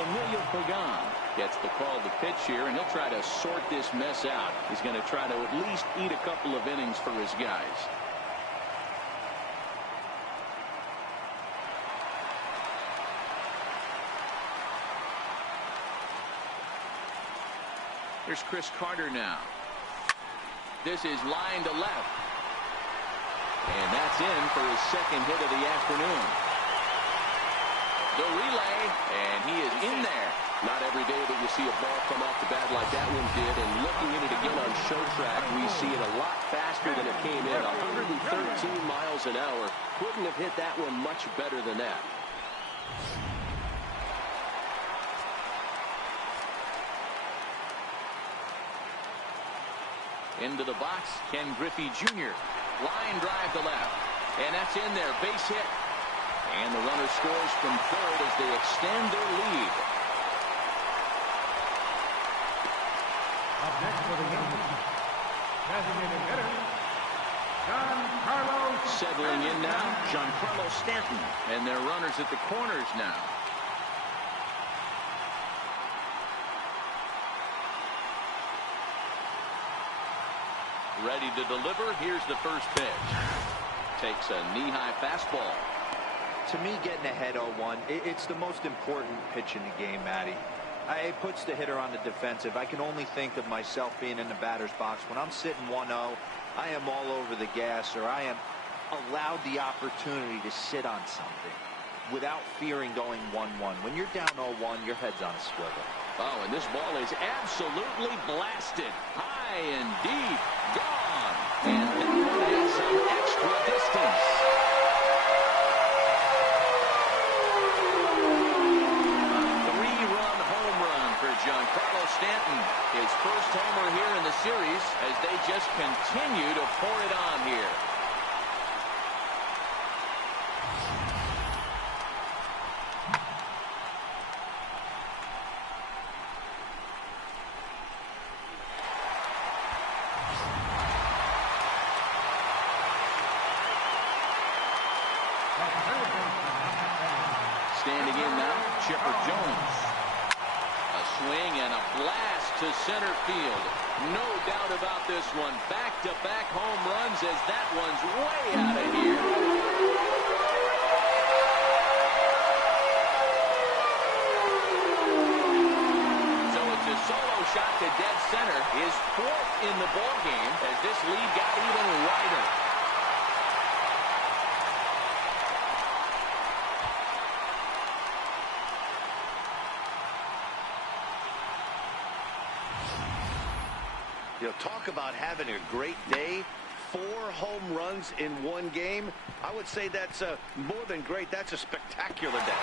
Emilio Pagan gets the call to pitch here, and he'll try to sort this mess out. He's going to try to at least eat a couple of innings for his guys. Here's Chris Carter now. This is line to left. And that's in for his 2nd hit of the afternoon. The relay, and he is in there. Not every day that you see a ball come off the bat like that one did. And looking at it again on ShowTrack, we see it a lot faster than it came in. 113 miles an hour. Couldn't have hit that one much better than that. Into the box, Ken Griffey Jr. Line drive to left. And that's in there, base hit. And the runner scores from 3rd as they extend their lead. Up next for the Yankees, designated hitter, Giancarlo. Settling in now, Giancarlo Stanton. And their runners at the corners now. Ready to deliver. Here's the first pitch. Takes a knee-high fastball. To me, getting ahead 0-1, it's the most important pitch in the game, Matty. It puts the hitter on the defensive. I can only think of myself being in the batter's box. When I'm sitting 1-0, I am all over the gas, or I am allowed the opportunity to sit on something without fearing going 1-1. When you're down 0-1, your head's on a swivel. Oh, and this ball is absolutely blasted. High and deep. Gone. And that one has some extra distance. A 3-run home run for Giancarlo Stanton. His first homer here in the series as they just continue to pour it on here. Standing in now, Chipper Jones. A swing and a blast to center field. No doubt about this one. Back-to-back home runs as that one's way out of here. So it's a solo shot to dead center. His 4th in the ballgame as this lead got even wider. You know, talk about having a great day. 4 home runs in 1 game. I would say that's more than great. That's a spectacular day.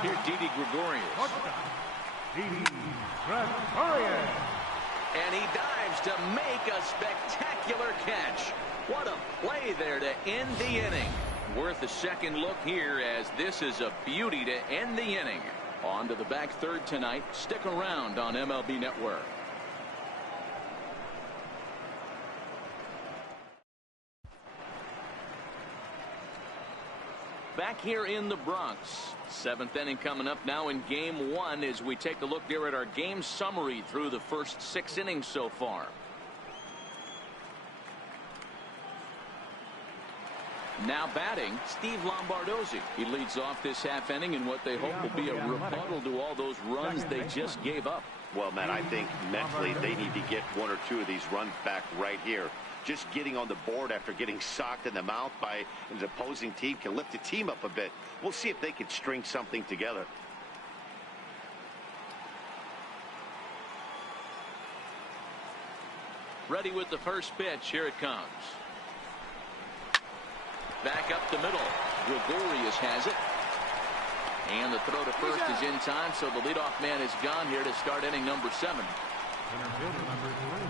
Here's Didi Gregorius. Didi Gregorius. And he dives to make a spectacular catch. What a play there to end the inning. Worth a second look here as this is a beauty to end the inning. On to the back third tonight. Stick around on MLB Network. Back here in the Bronx. Seventh inning coming up now in game one as we take a look here at our game summary through the first 6 innings so far. Now batting, Steve Lombardozzi. He leads off this half inning in what they hope will be a rebuttal to all those runs they just gave up. Well, Matt, I think mentally they need to get 1 or 2 of these runs back right here. Just getting on the board after getting socked in the mouth by an opposing team can lift the team up a bit. We'll see if they can string something together. Ready with the first pitch. Here it comes. Back up the middle. Gregorius has it. And the throw to first is in time, so the leadoff man is gone here to start inning number 7. Center fielder number 3.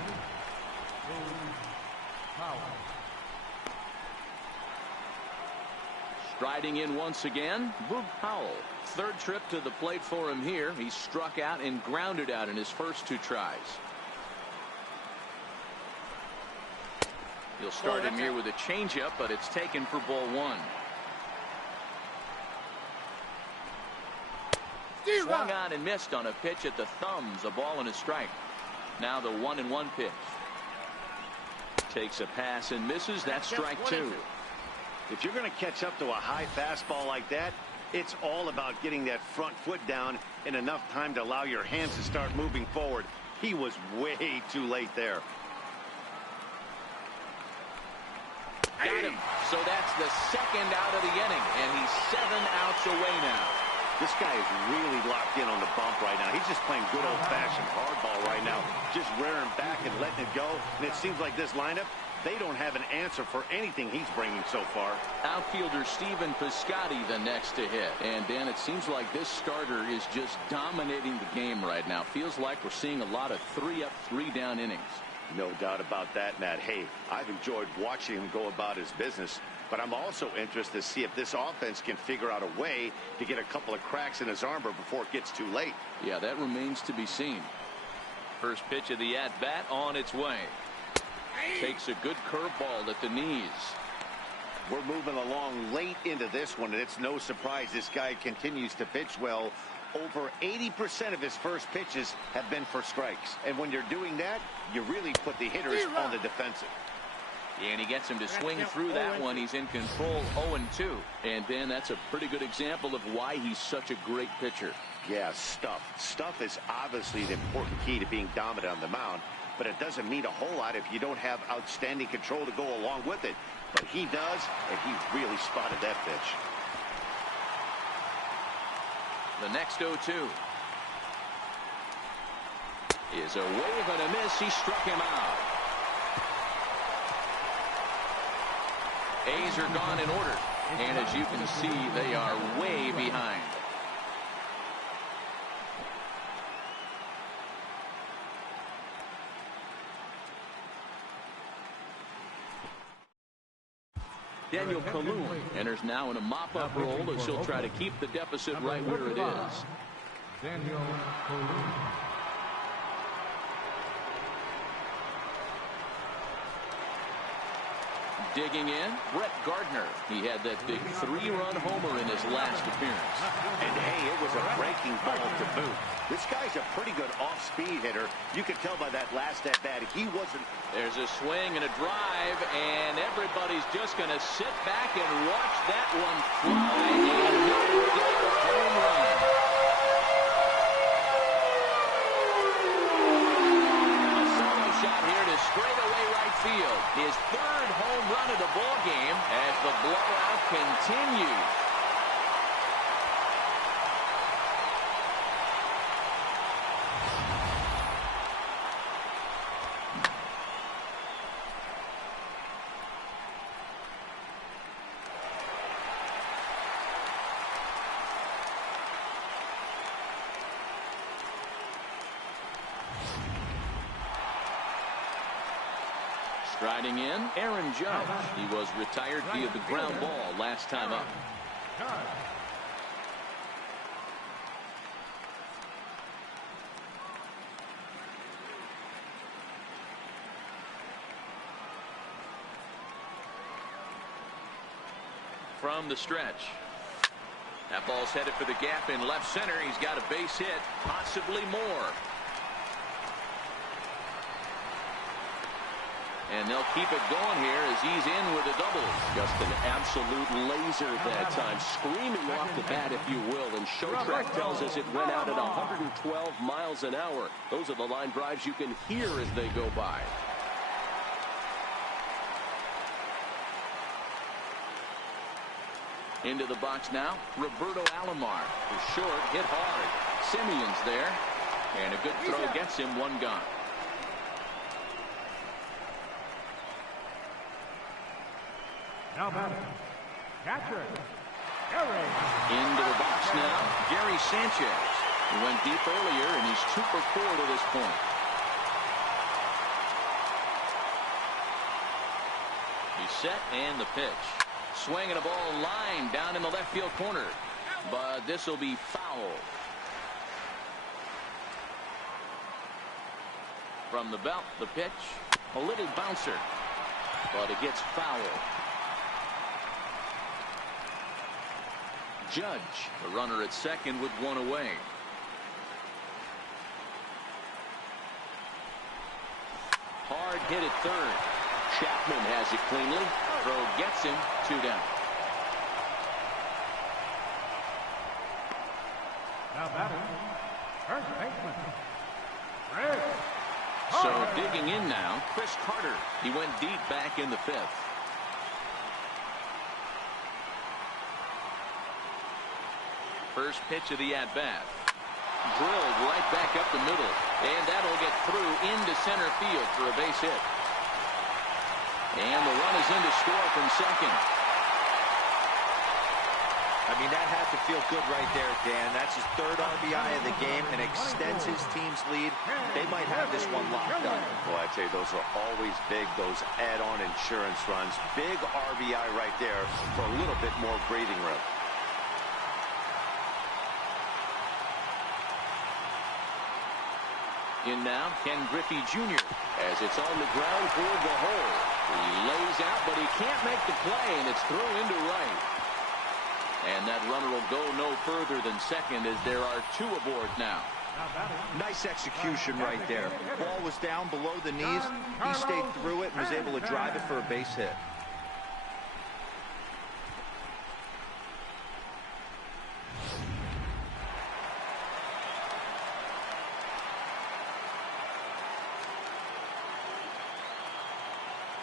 Striding in once again, Boog Powell. Third trip to the plate for him here. He struck out and grounded out in his first 2 tries. He'll start him here with a changeup, but it's taken for ball 1. Swung on and missed on a pitch at the thumbs. A ball and a strike. Now the 1-1 pitch. Takes a pass and misses. That's strike 2. If you're going to catch up to a high fastball like that, it's all about getting that front foot down in enough time to allow your hands to start moving forward. He was way too late there. Got him. So that's the second out of the inning, and he's 7 outs away now. This guy is really locked in on the bump right now. He's just playing good old-fashioned hardball right now, just rearing back and letting it go. And it seems like this lineup, they don't have an answer for anything he's bringing so far. Outfielder Stephen Piscotty the next to hit. And Dan, it seems like this starter is just dominating the game right now. Feels like we're seeing a lot of 3-up, 3-down innings. No doubt about that, Matt. Hey, I've enjoyed watching him go about his business, but I'm also interested to see if this offense can figure out a way to get a couple of cracks in his armor before it gets too late. Yeah, that remains to be seen. First pitch of the at-bat on its way. Takes a good curveball at the knees. We're moving along late into this one, and it's no surprise this guy continues to pitch well. Over 80% of his first pitches have been for strikes. And when you're doing that, you really put the hitters on the defensive. And he gets him to swing through that one. He's in control, 0-2. And then that's a pretty good example of why he's such a great pitcher. Yeah, stuff. Stuff is obviously the important key to being dominant on the mound. But it doesn't mean a whole lot if you don't have outstanding control to go along with it. But he does, and he really spotted that pitch. The next 0-2 is a wave and a miss. He struck him out. A's are gone in order. And as you can see, they are way behind. Daniel Kalu enters now in a mop-up role as he'll try to keep the deficit right where it is. Daniel Kalu. Digging in, Brett Gardner. He had that big 3-run homer in his last appearance. And hey, it was a breaking ball to boot. This guy's a pretty good off-speed hitter. You could tell by that last at-bat he wasn't. There's a swing and a drive, and everybody's just going to sit back and watch that one fly. And knock down a home run. A solo shot here to straightaway right field. His 3rd home run of the ball game as the blowout continues. Striding in, Aaron Judge. He was retired via the ground ball last time up. from the stretch. That ball's headed for the gap in left center. He's got a base hit, possibly more. And they'll keep it going here as he's in with a double. Just an absolute laser that time, screaming off the bat, if you will. And Showtrack tells us it went out at 112 miles an hour. Those are the line drives you can hear as they go by. Into the box now, Roberto Alomar. For short, hit hard. Simeon's there. And a good throw gets him one gone. Now batting, catcher, Gary. Into the box now, Gary Sanchez. He went deep earlier, and he's 2 for 4 to this point. He's set, and the pitch. Swinging a ball line down in the left field corner. But this will be foul. From the belt, the pitch. A little bouncer. But it gets foul. Judge, the runner at second with one away. Hard hit at third. Chapman has it cleanly. Throw gets him 2 down. Now batting, first baseman, Chris. So digging in now, Chris Carter. He went deep back in the 5th. First pitch of the at-bat. Drilled right back up the middle. And that'll get through into center field for a base hit. And the run is in to score from second. I mean, that had to feel good right there, Dan. That's his 3rd RBI of the game and extends his team's lead. They might have this one locked up. Well, I tell you, those are always big, those add-on insurance runs. Big RBI right there for a little bit more breathing room. In now, Ken Griffey Jr. as it's on the ground toward the hole. He lays out, but he can't make the play, and it's thrown into right. And that runner will go no further than second as there are 2 aboard now. Nice execution right there. Ball was down below the knees. He stayed through it and was able to drive it for a base hit.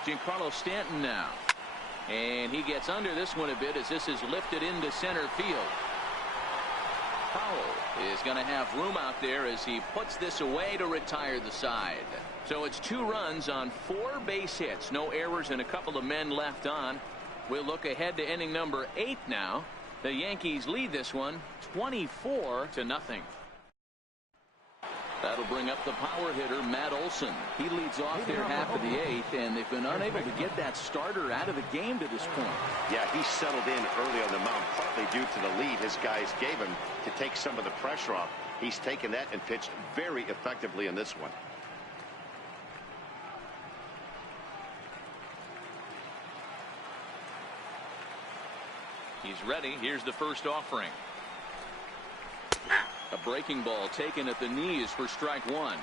Giancarlo Stanton now. And he gets under this one a bit as this is lifted into center field. Powell is going to have room out there as he puts this away to retire the side. So it's 2 runs on 4 base hits. No errors and a couple of men left on. We'll look ahead to inning number 8 now. The Yankees lead this one 24-0. That'll bring up the power hitter, Matt Olson. He leads off their half of the 8th, and they've been unable to get that starter out of the game to this point. Yeah, he settled in early on the mound, partly due to the lead his guys gave him to take some of the pressure off. He's taken that and pitched very effectively in this one. He's ready. Here's the first offering. A breaking ball taken at the knees for strike 1.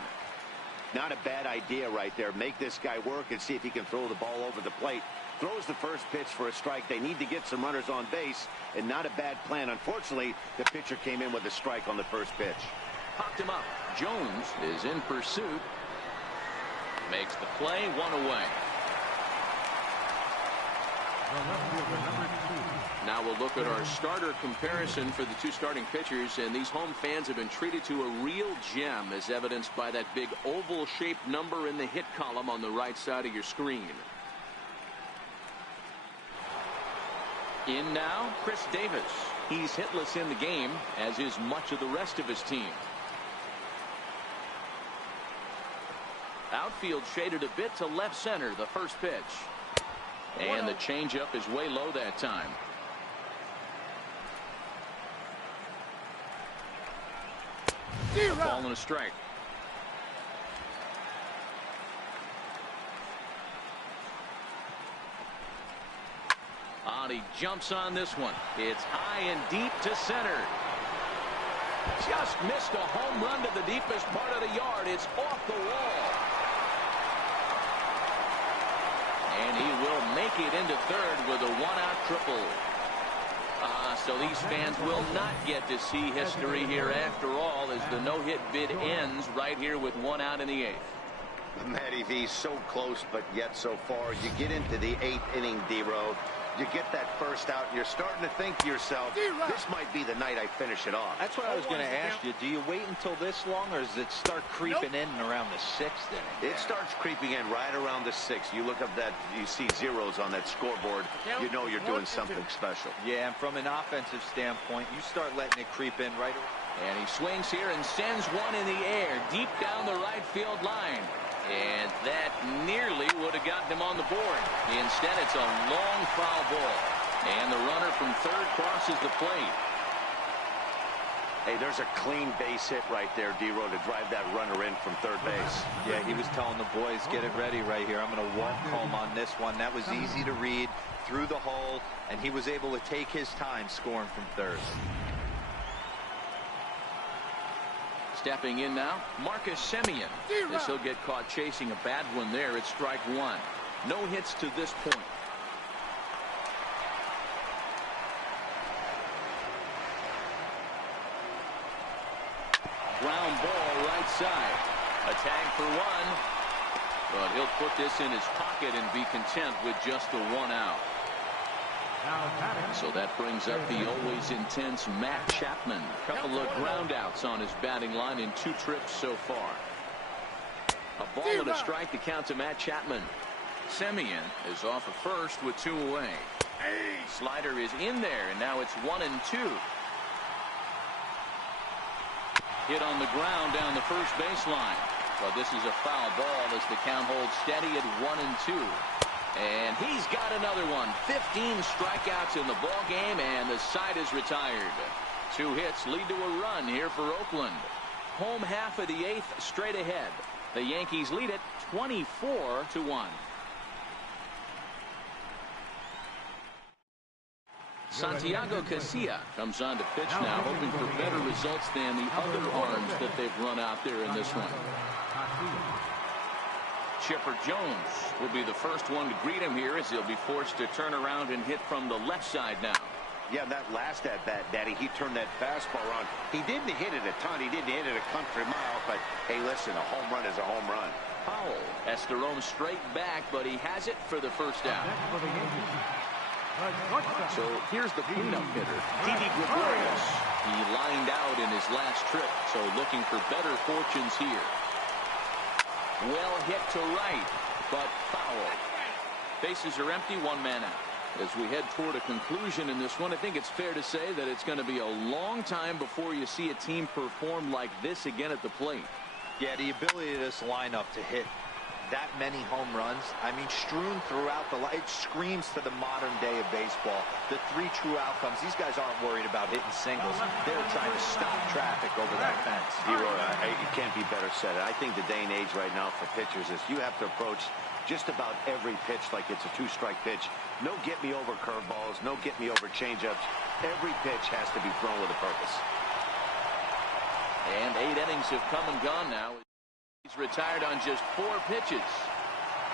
Not a bad idea right there. Make this guy work and see if he can throw the ball over the plate. Throws the first pitch for a strike. They need to get some runners on base, and not a bad plan. Unfortunately, the pitcher came in with a strike on the first pitch. Popped him up. Jones is in pursuit. Makes the play, 1 away. Now we'll look at our starter comparison for the 2 starting pitchers, and these home fans have been treated to a real gem as evidenced by that big oval-shaped number in the hit column on the right side of your screen. In now, Chris Davis. He's hitless in the game, as is much of the rest of his team. Outfield shaded a bit to left center, the first pitch. And the changeup is way low that time. A ball and a strike. He jumps on this one. It's high and deep to center. Just missed a home run to the deepest part of the yard. It's off the wall. And he will make it into third with a one-out triple. So these fans will not get to see history here after all, as the no-hit bid ends right here with one out in the eighth. Matty V, so close, but yet so far. You get into the eighth inning, D-Row. You get that first out, and you're starting to think to yourself, this might be the night I finish it off. That's what I was going to ask you. Do you wait until this long, or does it start creeping in around the sixth inning? It starts creeping in right around the sixth. You look up that, you see zeros on that scoreboard, you know you're doing something special. Yeah, and from an offensive standpoint, you start letting it creep in right away. And he swings here and sends one in the air, deep down the right field line. And that nearly would have gotten him on the board. Instead, it's a long foul ball. And the runner from third crosses the plate. Hey, there's a clean base hit right there, D-Row, to drive that runner in from third base. Yeah, he was telling the boys, get it ready right here. I'm going to walk home on this one. That was easy to read through the hole, and he was able to take his time scoring from third. Stepping in now, Marcus Semien. As he'll get caught chasing a bad one there. It's strike one. No hits to this point. Ground ball right side. A tag for one. But he'll put this in his pocket and be content with just a one out. So that brings up the always intense Matt Chapman. A couple of ground outs on his batting line in 2 trips so far. A ball and a strike to count to Matt Chapman. Semien is off at first with 2 away. Slider is in there, and now it's 1-2. Hit on the ground down the first baseline. But this is a foul ball as the count holds steady at 1-2. And he's got another one. 15 strikeouts in the ball game, and the side is retired. 2 hits lead to a run here for Oakland. Home half of the eighth straight ahead. The Yankees lead it 24-1. Santiago Casilla comes on to pitch now, hoping for better results than the other arms that they've run out there in this one. Chipper Jones will be the first one to greet him here, as he'll be forced to turn around and hit from the left side now. Yeah, that last at-bat, Daddy, he turned that fastball on. He didn't hit it a ton. He didn't hit it a country mile. But, hey, listen, a home run is a home run. Powell has to roam straight back, but he has it for the first out. So here's the cleanup hitter, Didi Gregorius. He lined out in his last trip, so looking for better fortunes here. Well hit to right, but foul. Bases are empty, 1 man out. As we head toward a conclusion in this one, I think it's fair to say that it's going to be a long time before you see a team perform like this again at the plate. Yeah, the ability of this lineup to hit that many home runs, I mean, strewn throughout the line, it screams to the modern day of baseball. The 3 true outcomes. These guys aren't worried about hitting singles. They're trying to stop traffic over that fence. It can't be better said. I think the day and age right now for pitchers is you have to approach just about every pitch like it's a 2-strike pitch. No get-me-over curveballs, no get-me-over changeups. Every pitch has to be thrown with a purpose. And 8 innings have come and gone now. He's retired on just 4 pitches.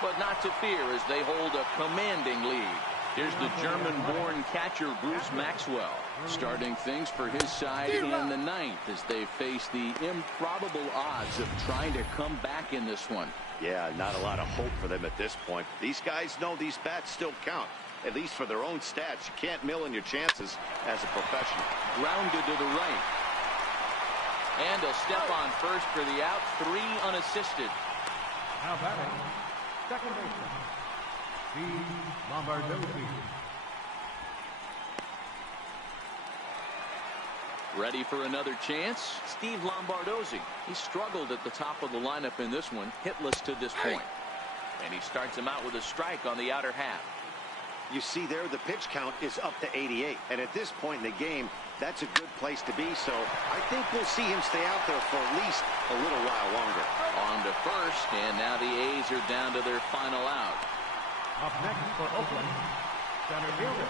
But not to fear as they hold a commanding lead. Here's the German-born catcher Bruce Maxwell starting things for his side in the 9th as they face the improbable odds of trying to come back in this one. Yeah, not a lot of hope for them at this point. These guys know these bats still count, at least for their own stats. You can't mill in your chances as a professional. Grounded to the right. And a step on first for the out. 3 unassisted. Now batting, second baseman, Steve Lombardozzi. Ready for another chance? Steve Lombardozzi. He struggled at the top of the lineup in this one, hitless to this point. And he starts him out with a strike on the outer half. You see there, the pitch count is up to 88. And at this point in the game, that's a good place to be. So I think we'll see him stay out there for at least a little while longer. On to first, and now the A's are down to their final out. Up next for Oakland, center fielder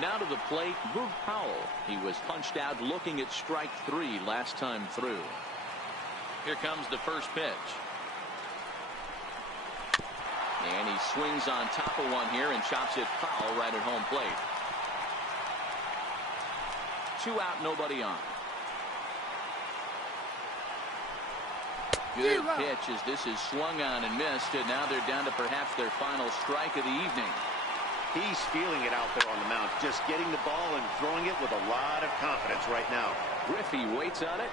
Now to the plate, Boog Powell. He was punched out looking at strike 3 last time through. Here comes the first pitch. And he swings on top of one here and chops it foul right at home plate. 2 out, nobody on. Good pitch as this is swung on and missed, and now they're down to perhaps their final strike of the evening. He's feeling it out there on the mound, just getting the ball and throwing it with a lot of confidence right now. Griffey waits on it,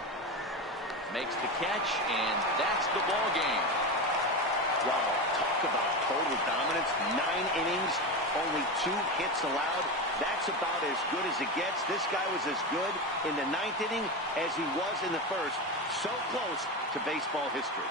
makes the catch, and that's the ball game. Wow, talk about total dominance. 9 innings, only 2 hits allowed. That's about as good as it gets. This guy was as good in the 9th inning as he was in the 1st. So close to baseball history.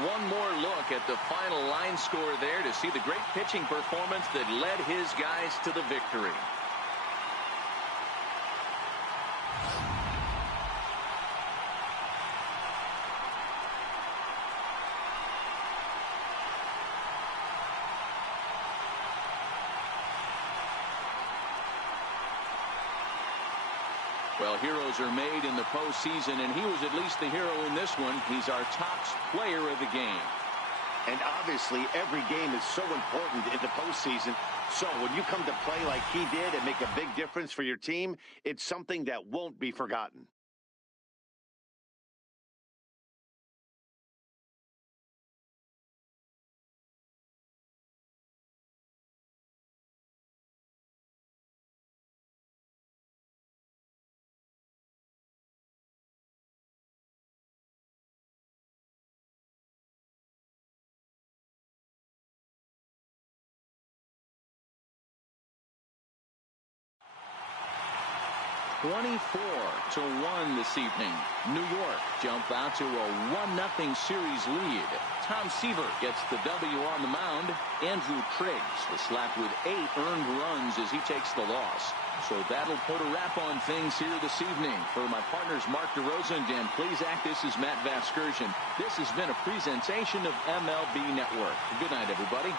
One more look at the final line score there to see the great pitching performance that led his guys to the victory. Well, heroes are made in the postseason, and he was at least the hero in this one. He's our top player of the game. And obviously, every game is so important in the postseason. So when you come to play like he did and make a big difference for your team, it's something that won't be forgotten. (24-1) this evening. New York jump out to a 1-0 series lead. Tom Seaver gets the W on the mound. Andrew Triggs was slapped with 8 earned runs as he takes the loss. So that'll put a wrap on things here this evening. For my partners Mark DeRosa and Dan Plesac, this is Matt Vasgersian. This has been a presentation of MLB Network. Good night, everybody.